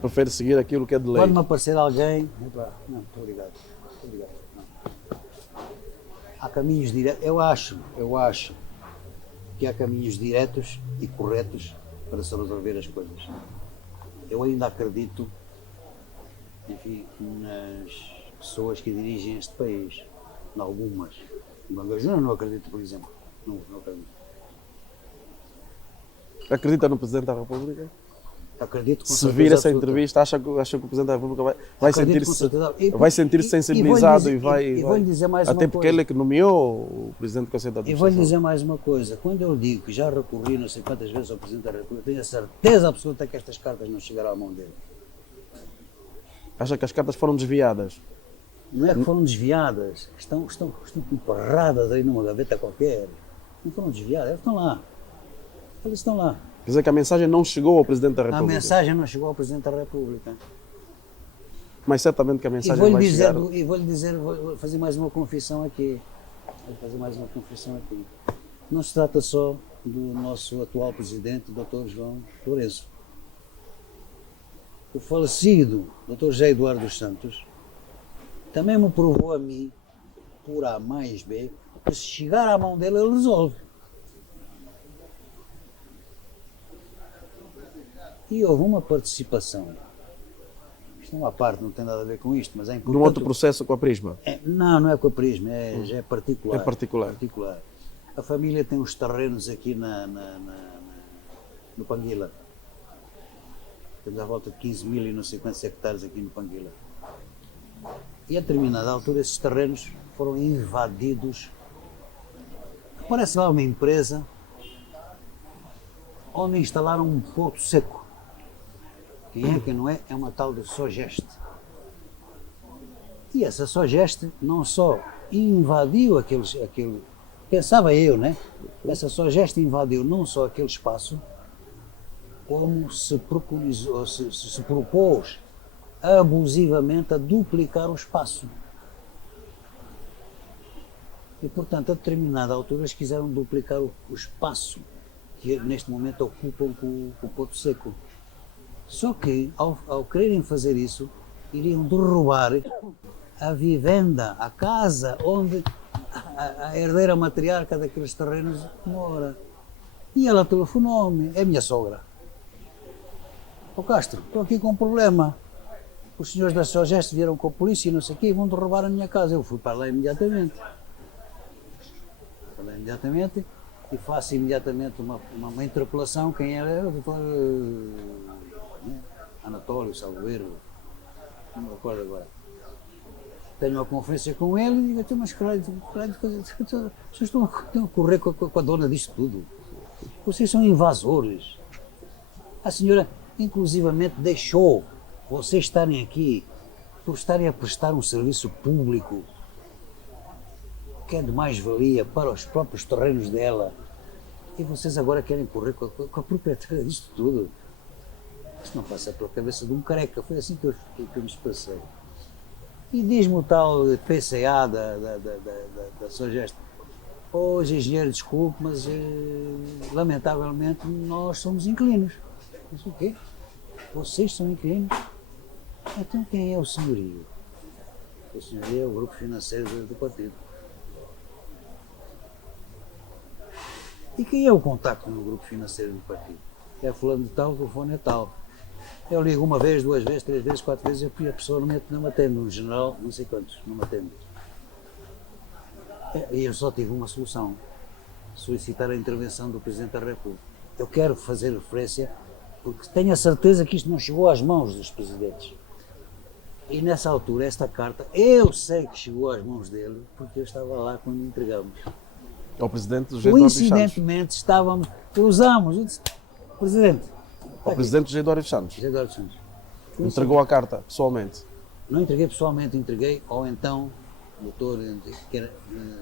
Prefere seguir aquilo que é de lei. Quando me aparecer alguém, não, estou obrigado. Não. Há caminhos diretos, eu acho que há caminhos diretos e corretos para se resolver as coisas. Eu ainda acredito, enfim, nas pessoas que dirigem este país, em algumas. Bandeira Júnior não acredito, por exemplo. Não acredito. Acredita no Presidente da República? Acredito com Se certeza vir essa absoluta. entrevista, acha que o Presidente da República vai Acredito com sentir-se certeza. vai sentir-se sensibilizado e vai. E vou-lhe dizer mais Até uma porque coisa. ele é que nomeou o Presidente do Conselho de E Administração. vou-lhe dizer mais uma coisa. Quando eu digo que já recorri não sei quantas vezes ao Presidente da República, tenho a certeza absoluta que estas cartas não chegarão à mão dele. Acha que as cartas foram desviadas? Não é que foram desviadas, estão emperradas aí numa gaveta qualquer. Não foram desviadas, elas estão lá. Elas estão lá. Quer dizer que a mensagem não chegou ao Presidente da A República. mensagem não chegou ao Presidente da República. Mas certamente que a E mensagem vou-lhe vai dizer, chegar. vou fazer mais uma confissão aqui. Vou fazer mais uma confissão aqui. Não se trata só do nosso atual Presidente, Dr. João Lourenço. O falecido Dr. José Eduardo dos Santos também me provou a mim, por A mais B, que se chegar à mão dele, ele resolve. E houve uma participação. Isto é uma parte, não tem nada a ver com isto, mas é importante. Num outro processo com a Prisma. Não é com a Prisma, já é particular. É particular. A família tem uns terrenos aqui no Panguila. Temos à volta de 15 mil e não sei quantos hectares aqui no Panguila. E a determinada altura esses terrenos foram invadidos. Aparece lá uma empresa onde instalaram um porto seco. Quem é, quem não é, é uma tal de Sogeste. E essa Sogeste não só invadiu aquele pensava eu, né? Essa Sogeste invadiu não só aquele espaço, como se preconizou, se propôs abusivamente a duplicar o espaço. E, portanto, a determinada altura eles quiseram duplicar o espaço que neste momento ocupam com o Porto Seco. Só que, ao quererem fazer isso, iriam derrubar a vivenda, a casa onde a herdeira matriarca daqueles terrenos mora. E ela telefonou-me, é minha sogra. Ó Castro, estou aqui com um problema. Os senhores da Sogeste vieram com a polícia e não sei o quê e vão derrubar a minha casa. Eu fui para lá imediatamente. E faço imediatamente uma interpelação. Quem era? O doutor Anatólio Salveiro, não me recordo agora. Tenho uma conferência com ele e digo, mas caralho, vocês estão a correr com a dona disto tudo. Vocês são invasores. A senhora, inclusivamente, deixou vocês estarem aqui por estarem a prestar um serviço público que é de mais-valia para os próprios terrenos dela. E vocês agora querem correr com a proprietária disto tudo. Isto não passa pela cabeça de um careca. Foi assim que eu me expressei. E diz-me o tal PCA da Sogeste. Hoje, engenheiro, desculpe, mas lamentavelmente nós somos inquilinos. Mas o quê? Vocês são inquilinos? Então quem é o senhorio? O senhorio é o grupo financeiro do partido. E quem é o contacto no grupo financeiro do partido? É fulano de tal, o telefone é tal. Eu ligo uma vez, duas vezes, três vezes, quatro vezes e a pessoa não me atende. No general, não sei quantos, não me atende. E eu só tive uma solução. Solicitar a intervenção do Presidente da República. Eu quero fazer referência porque tenho a certeza que isto não chegou às mãos dos presidentes. E nessa altura, esta carta, eu sei que chegou às mãos dele porque eu estava lá quando entregamos. Ao Presidente José Eduardo dos Santos. Coincidentemente estávamos, usamos, eu disse, Presidente. Ao Presidente José Eduardo dos Santos. José Eduardo Santos. Entregou a carta, pessoalmente. Não entreguei pessoalmente, entreguei ao então doutor, que era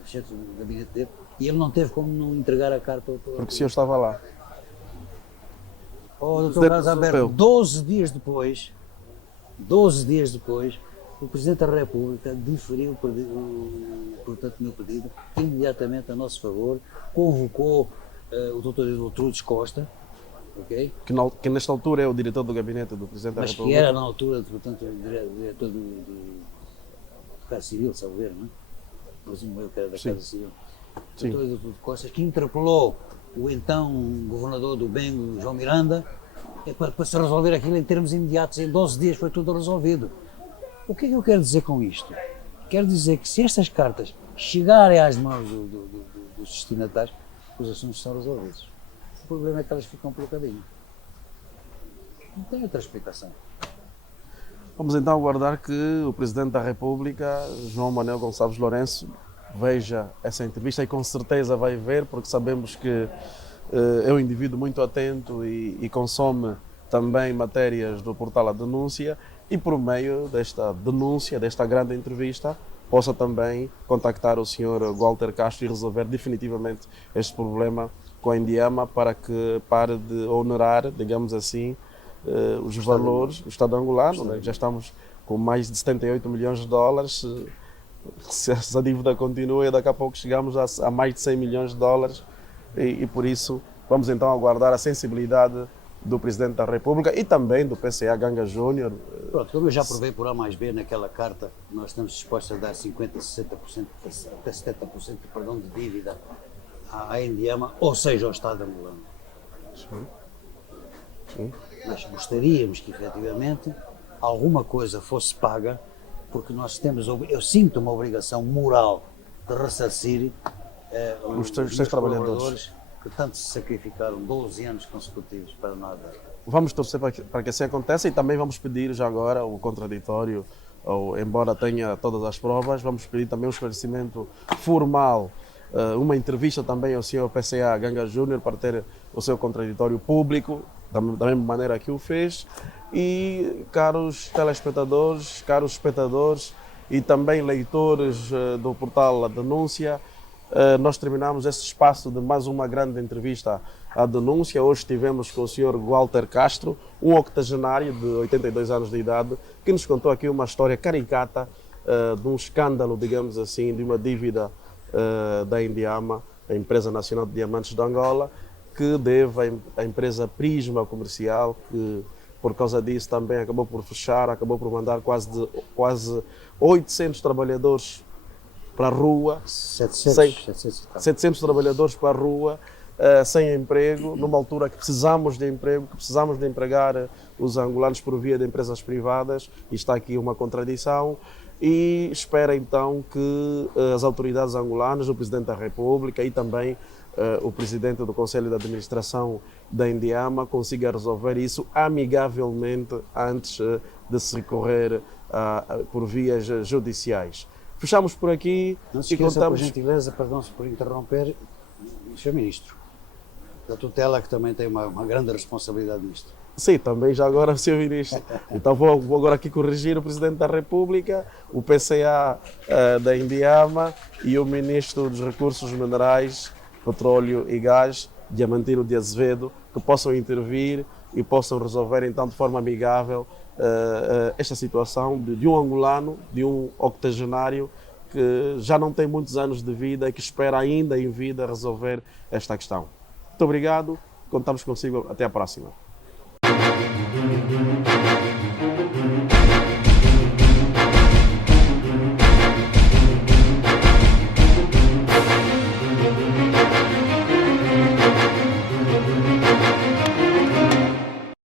chefe do gabinete dele, e ele não teve como não entregar a carta ao Porque o senhor estava lá. ao doutor Carlos Alberto. 12 dias depois, o Presidente da República deferiu portanto, o meu pedido imediatamente a nosso favor, convocou o doutor Iltrudes Costa, okay? Que nesta altura é o diretor do gabinete do Presidente da Mas República. que era na altura, portanto, o diretor do Casa Civil, salvo ver, não é? Presumo eu que era da Sim. Casa Civil. Sim. O doutor Costa, que interpelou o então governador do Bengo, João Miranda, para se resolver aquilo em termos imediatos. Em 12 dias foi tudo resolvido. O que é que eu quero dizer com isto? Quero dizer que se estas cartas chegarem às mãos dos destinatários, os assuntos são resolvidos. O problema é que elas ficam pelo caminho. Não tem outra explicação. Vamos então aguardar que o Presidente da República, João Manuel Gonçalves Lourenço, veja essa entrevista e com certeza vai ver, porque sabemos que é um indivíduo muito atento e consome também matérias do portal A Denúncia e por meio desta denúncia, desta grande entrevista, possa também contactar o Sr. Walter Castro e resolver definitivamente este problema com a Indiama para que pare de onerar, digamos assim, os valores do Estado angolano, né? Já estamos com mais de 78 milhões de dólares, se essa dívida continua, daqui a pouco chegamos a mais de 100 milhões de dólares e por isso vamos então aguardar a sensibilidade do Presidente da República e também do PCA Ganga Júnior. Pronto, como eu já provei por A mais B naquela carta, nós estamos dispostos a dar 50%, 60%, até 70% perdão, de dívida à Indiama, ou seja, ao Estado angolano. Sim. Mas gostaríamos que efetivamente alguma coisa fosse paga, porque nós temos, eu sinto uma obrigação moral de ressarcir Os seus trabalhadores que tanto se sacrificaram 12 anos consecutivos para nada. Vamos torcer para que assim aconteça e também vamos pedir já agora o contraditório, ou, embora tenha todas as provas, vamos pedir também um esclarecimento formal, uma entrevista também ao Sr. PCA Ganga Júnior para ter o seu contraditório público, da mesma maneira que o fez. E caros telespectadores, caros espectadores e também leitores do portal A Denúncia, nós terminamos este espaço de mais uma grande entrevista à Denúncia. Hoje estivemos com o Sr. Walter Castro, um octogenário de 82 anos de idade, que nos contou aqui uma história caricata de um escândalo, digamos assim, de uma dívida da Indiama, a Empresa Nacional de Diamantes de Angola, que deve à empresa Prisma Comercial, que por causa disso também acabou por fechar, acabou por mandar quase 800 trabalhadores para a rua, 700 trabalhadores para a rua, sem emprego, numa altura que precisamos de emprego, que precisamos de empregar os angolanos por via de empresas privadas, e está aqui uma contradição, e espera então que as autoridades angolanas, o Presidente da República e também o Presidente do Conselho de Administração da Indiama consiga resolver isso amigavelmente antes de se recorrer por vias judiciais. Fechamos por aqui. Não se esqueça, por gentileza, perdão-se por interromper, Sr. Ministro da Tutela, que também tem uma grande responsabilidade nisto. Sim, também já agora, Sr. Ministro. Então vou agora aqui corrigir o Presidente da República, o PCA da Indiama e o Ministro dos Recursos Minerais, Petróleo e Gás, Diamantino de Azevedo, que possam intervir e possam resolver então de forma amigável esta situação de um angolano, de um octogenário que já não tem muitos anos de vida e que espera ainda em vida resolver esta questão. Muito obrigado, contamos consigo, até a próxima.